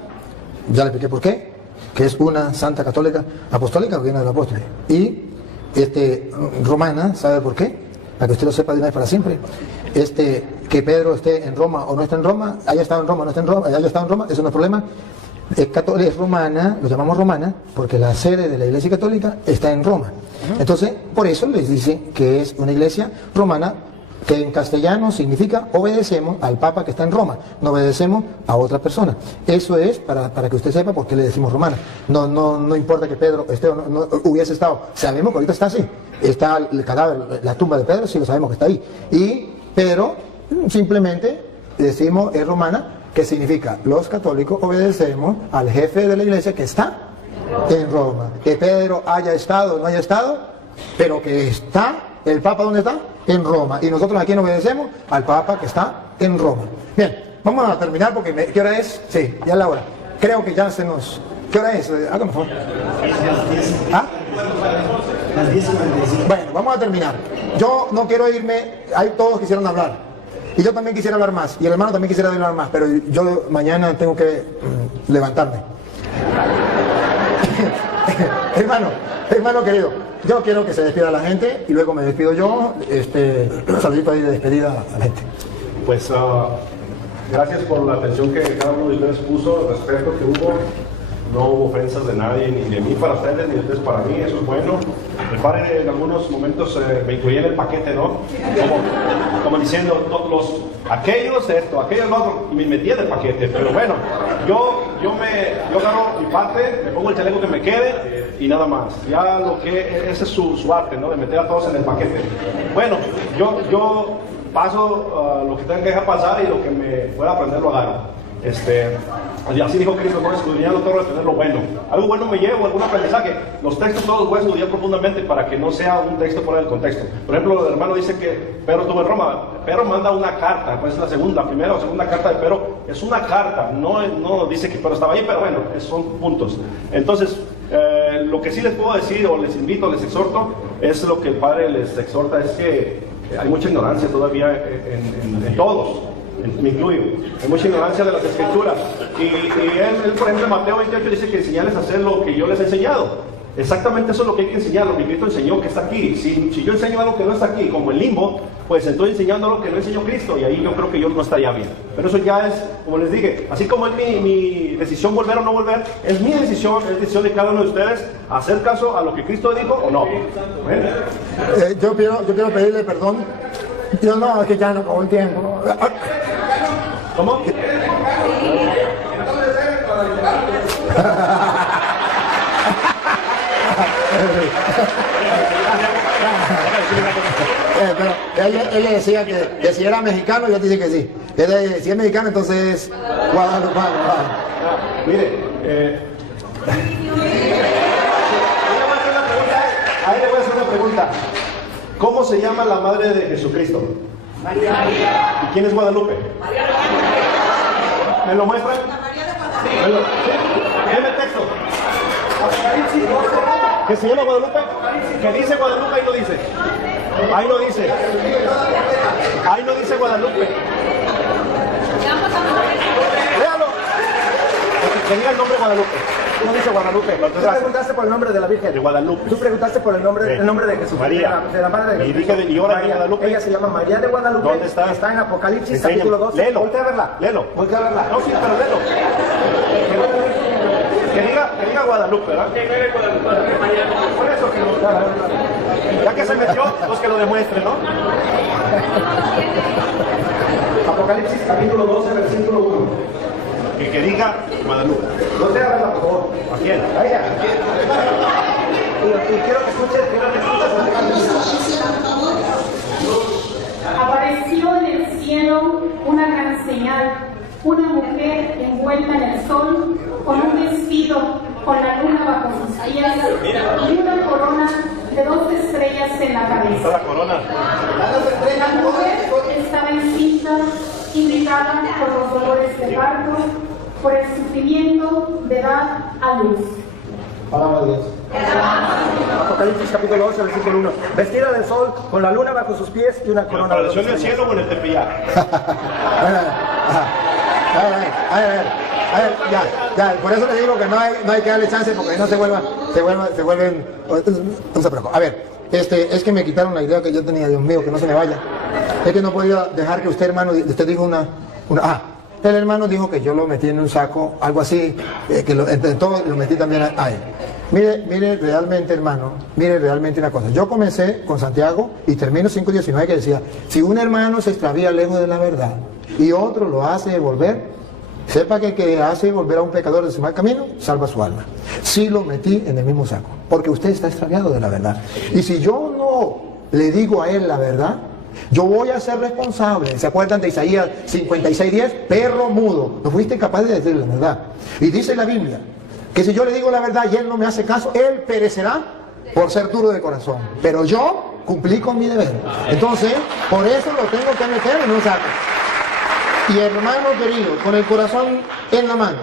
ya le expliqué por qué, que es una santa católica apostólica, que viene del apóstol, y romana, ¿sabe por qué? Para que usted lo sepa de una vez para siempre. Que Pedro esté en Roma o no esté en Roma, haya estado en Roma o no esté en Roma, haya estado en Roma, eso no es problema. Es romana, lo llamamos romana, porque la sede de la iglesia católica está en Roma. Entonces, por eso les dice que es una iglesia romana, que en castellano significa obedecemos al Papa que está en Roma, no obedecemos a otra persona. Eso es para que usted sepa por qué le decimos romana. No importa que Pedro esté o no hubiese estado, sabemos que ahorita está así, está el cadáver, la tumba de Pedro, sí lo sabemos que está ahí, pero simplemente decimos es romana, que significa los católicos obedecemos al jefe de la iglesia que está en Roma. Que Pedro haya estado o no haya estado, pero que está, el Papa ¿dónde está? En Roma. Y nosotros aquí obedecemos al Papa que está en Roma. Bien, vamos a terminar porque ¿qué hora es? Sí, ya es la hora. Creo que ya se nos... ¿Qué hora es? Hágame por favor. ¿Ah? Las 10:45. Bueno, vamos a terminar. Yo no quiero irme, ahí todos quisieron hablar. Y yo también quisiera hablar más, y el hermano también quisiera hablar más, pero yo mañana tengo que levantarme. hermano querido, yo quiero que se despida la gente y luego me despido yo. Un saludito ahí de despedida a la gente. Pues Gracias por la atención que cada uno de ustedes puso, el respeto que hubo. No hubo ofensas de nadie, ni de mí para ustedes, ni de ustedes para mí, eso es bueno. El padre en algunos momentos me incluía en el paquete, ¿no? Como diciendo, aquellos esto, aquellos lo otro, y me metía en el paquete. Pero bueno, yo agarro mi parte, me pongo el chaleco que me quede y nada más. Ya ese es su arte, ¿no? De meter a todos en el paquete. Bueno, yo paso lo que tenga que dejar pasar y lo que me pueda aprender lo agarro. Y así dijo Cristo, no escudriñando todo, retener lo bueno. Algo bueno me llevo, algún aprendizaje. Los textos todos voy a estudiar profundamente para que no sea un texto fuera del contexto. Por ejemplo, el hermano dice que Pedro estuvo en Roma. Pedro manda una carta, pues es la primera o segunda carta de Pedro. Es una carta, no dice que Pedro estaba ahí, pero bueno, son puntos. Entonces, lo que sí les puedo decir, o les invito, les exhorto, es lo que el Padre les exhorta, es que hay mucha ignorancia todavía en todos. Me incluyo, hay mucha ignorancia de las escrituras y él, por ejemplo, en Mateo 28 dice que enseñarles a hacer lo que yo les he enseñado. Exactamente eso es lo que hay que enseñar, lo que Cristo enseñó, que está aquí. Si yo enseño algo que no está aquí, como el limbo, pues estoy enseñando algo que no enseñó Cristo, y ahí yo creo que yo no estaría bien. Pero eso ya es, como les dije, así como es mi decisión volver o no volver, es mi decisión, es decisión de cada uno de ustedes hacer caso a lo que Cristo dijo o no. Yo quiero pedirle perdón. Yo no, es que ya no acabó el tiempo. ¿Cómo? Pero él le decía que si era mexicano, yo te dije que sí. Si es mexicano, entonces guadalupano. Mire, ahí le voy a hacer una pregunta. ¿Cómo se llama la madre de Jesucristo? María. ¿Y quién es Guadalupe? ¿Me lo muestran? Deme el texto. ¿Qué se llama Guadalupe? ¿Qué dice Guadalupe? Ahí lo dice. Ahí lo dice. Ahí no dice Guadalupe. Léalo. Que diga el nombre Guadalupe. No dice Guadalupe. Tú preguntaste por el nombre de la Virgen. De Guadalupe. Tú preguntaste por el nombre de Jesús. María. De la madre de Jesús. Y dije de Llora de Guadalupe. Ella se llama María de Guadalupe. ¿Dónde está? Está en Apocalipsis, Enséñame. capítulo 2. Léelo. Voltea a verla. Léelo. Voltea a verla. No, sí, pero léelo. Que diga Guadalupe, ¿verdad? Por eso que lo... Ya que se metió, pues que lo demuestre, ¿no? Apocalipsis, capítulo 12, versículo 1. Que diga Guadalupe. Voltea a verla, por favor. ¿A quién? A ella. Y quiero que escuches, Apareció en el cielo una gran señal, una mujer envuelta en el sol, con un vestido con la luna bajo sus pies y una corona de 2 estrellas en la cabeza. La corona. La mujer estaba encinta, indicada por los dolores de parto, por el sufrimiento de dar a luz. Palabra de Dios. Apocalipsis capítulo 12, versículo 1. Vestida de sol, con la luna bajo sus pies y una corona de ¿Apareció en el cielo o en el tepeyac? A ver, ya, por eso le digo que no hay que darle chance porque no se vuelven, no se preocupe. A ver, es que me quitaron la idea que yo tenía, Dios mío, que no se me vaya. Es que no podía dejar que usted, hermano, usted dijo el hermano dijo que yo lo metí en un saco, algo así, que entre todo lo metí también a él. Mire realmente, hermano, mire realmente una cosa. Yo comencé con Santiago y termino 5:19 que decía, si un hermano se extravía lejos de la verdad y otro lo hace volver, sepa que el que hace volver a un pecador de su mal camino, salva su alma. Sí lo metí en el mismo saco, porque usted está extraviado de la verdad. Y si yo no le digo a él la verdad, yo voy a ser responsable. ¿Se acuerdan de Isaías 56:10? Perro mudo, no fuiste capaz de decir la verdad. Y dice la Biblia que si yo le digo la verdad y él no me hace caso, él perecerá por ser duro de corazón. Pero yo cumplí con mi deber. Entonces, por eso lo tengo que meter en un saco. Y hermano querido, con el corazón en la mano,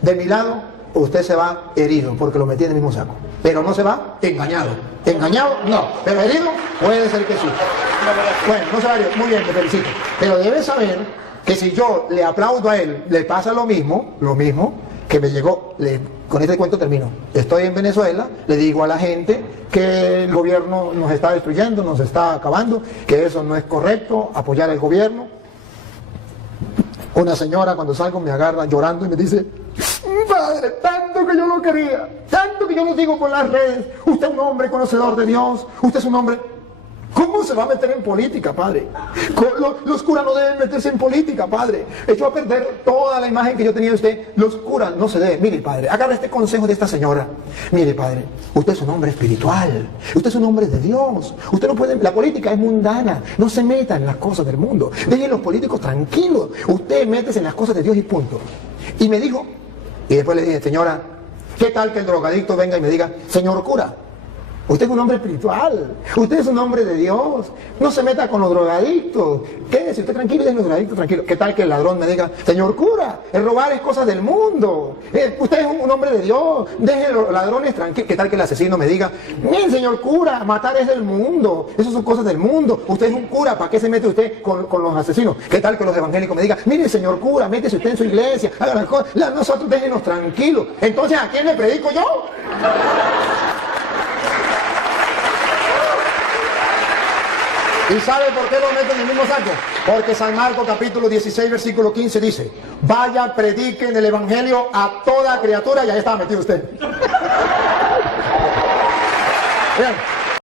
de mi lado, usted se va herido porque lo metí en el mismo saco. Pero no se va engañado. Engañado, no. Pero herido, puede ser que sí. Bueno, no se va herido. Muy bien, te felicito. Pero debe saber que si yo le aplaudo a él, le pasa lo mismo que me llegó. Con este cuento termino. Estoy en Venezuela, le digo a la gente que el gobierno nos está destruyendo, nos está acabando, que eso no es correcto, apoyar al gobierno. Una señora cuando salgo me agarra llorando y me dice, padre, tanto que yo lo quería, tanto que yo lo digo por las redes, usted es un hombre conocedor de Dios, usted es un hombre... ¿Cómo se va a meter en política, padre? Los curas no deben meterse en política, padre. Echó a perder toda la imagen que yo tenía de usted. Los curas no se deben. Mire, padre, agarra este consejo de esta señora. Mire, padre, usted es un hombre espiritual. Usted es un hombre de Dios. Usted no puede... La política es mundana. No se meta en las cosas del mundo. Dejen los políticos tranquilos. Usted métese en las cosas de Dios y punto. Y me dijo, y después le dije, señora, ¿qué tal que el drogadicto venga y me diga, señor cura, usted es un hombre espiritual, usted es un hombre de Dios, no se meta con los drogadictos, quédese usted tranquilo y deje los drogadictos tranquilos? ¿Qué tal que el ladrón me diga, señor cura, el robar es cosa del mundo, usted es un hombre de Dios, deje los ladrones tranquilos? ¿Qué tal que el asesino me diga, miren señor cura, matar es del mundo, eso son cosas del mundo, usted es un cura, ¿para qué se mete usted con los asesinos? ¿Qué tal que los evangélicos me digan, mire señor cura, métese usted en su iglesia, haga las cosas, nosotros déjenos tranquilos? Entonces, ¿a quién le predico yo? ¿Y sabe por qué lo meten en el mismo saco? Porque San Marcos capítulo 16 versículo 15 dice, vaya, prediquen el evangelio a toda criatura, y ahí estaba metido usted. Bien.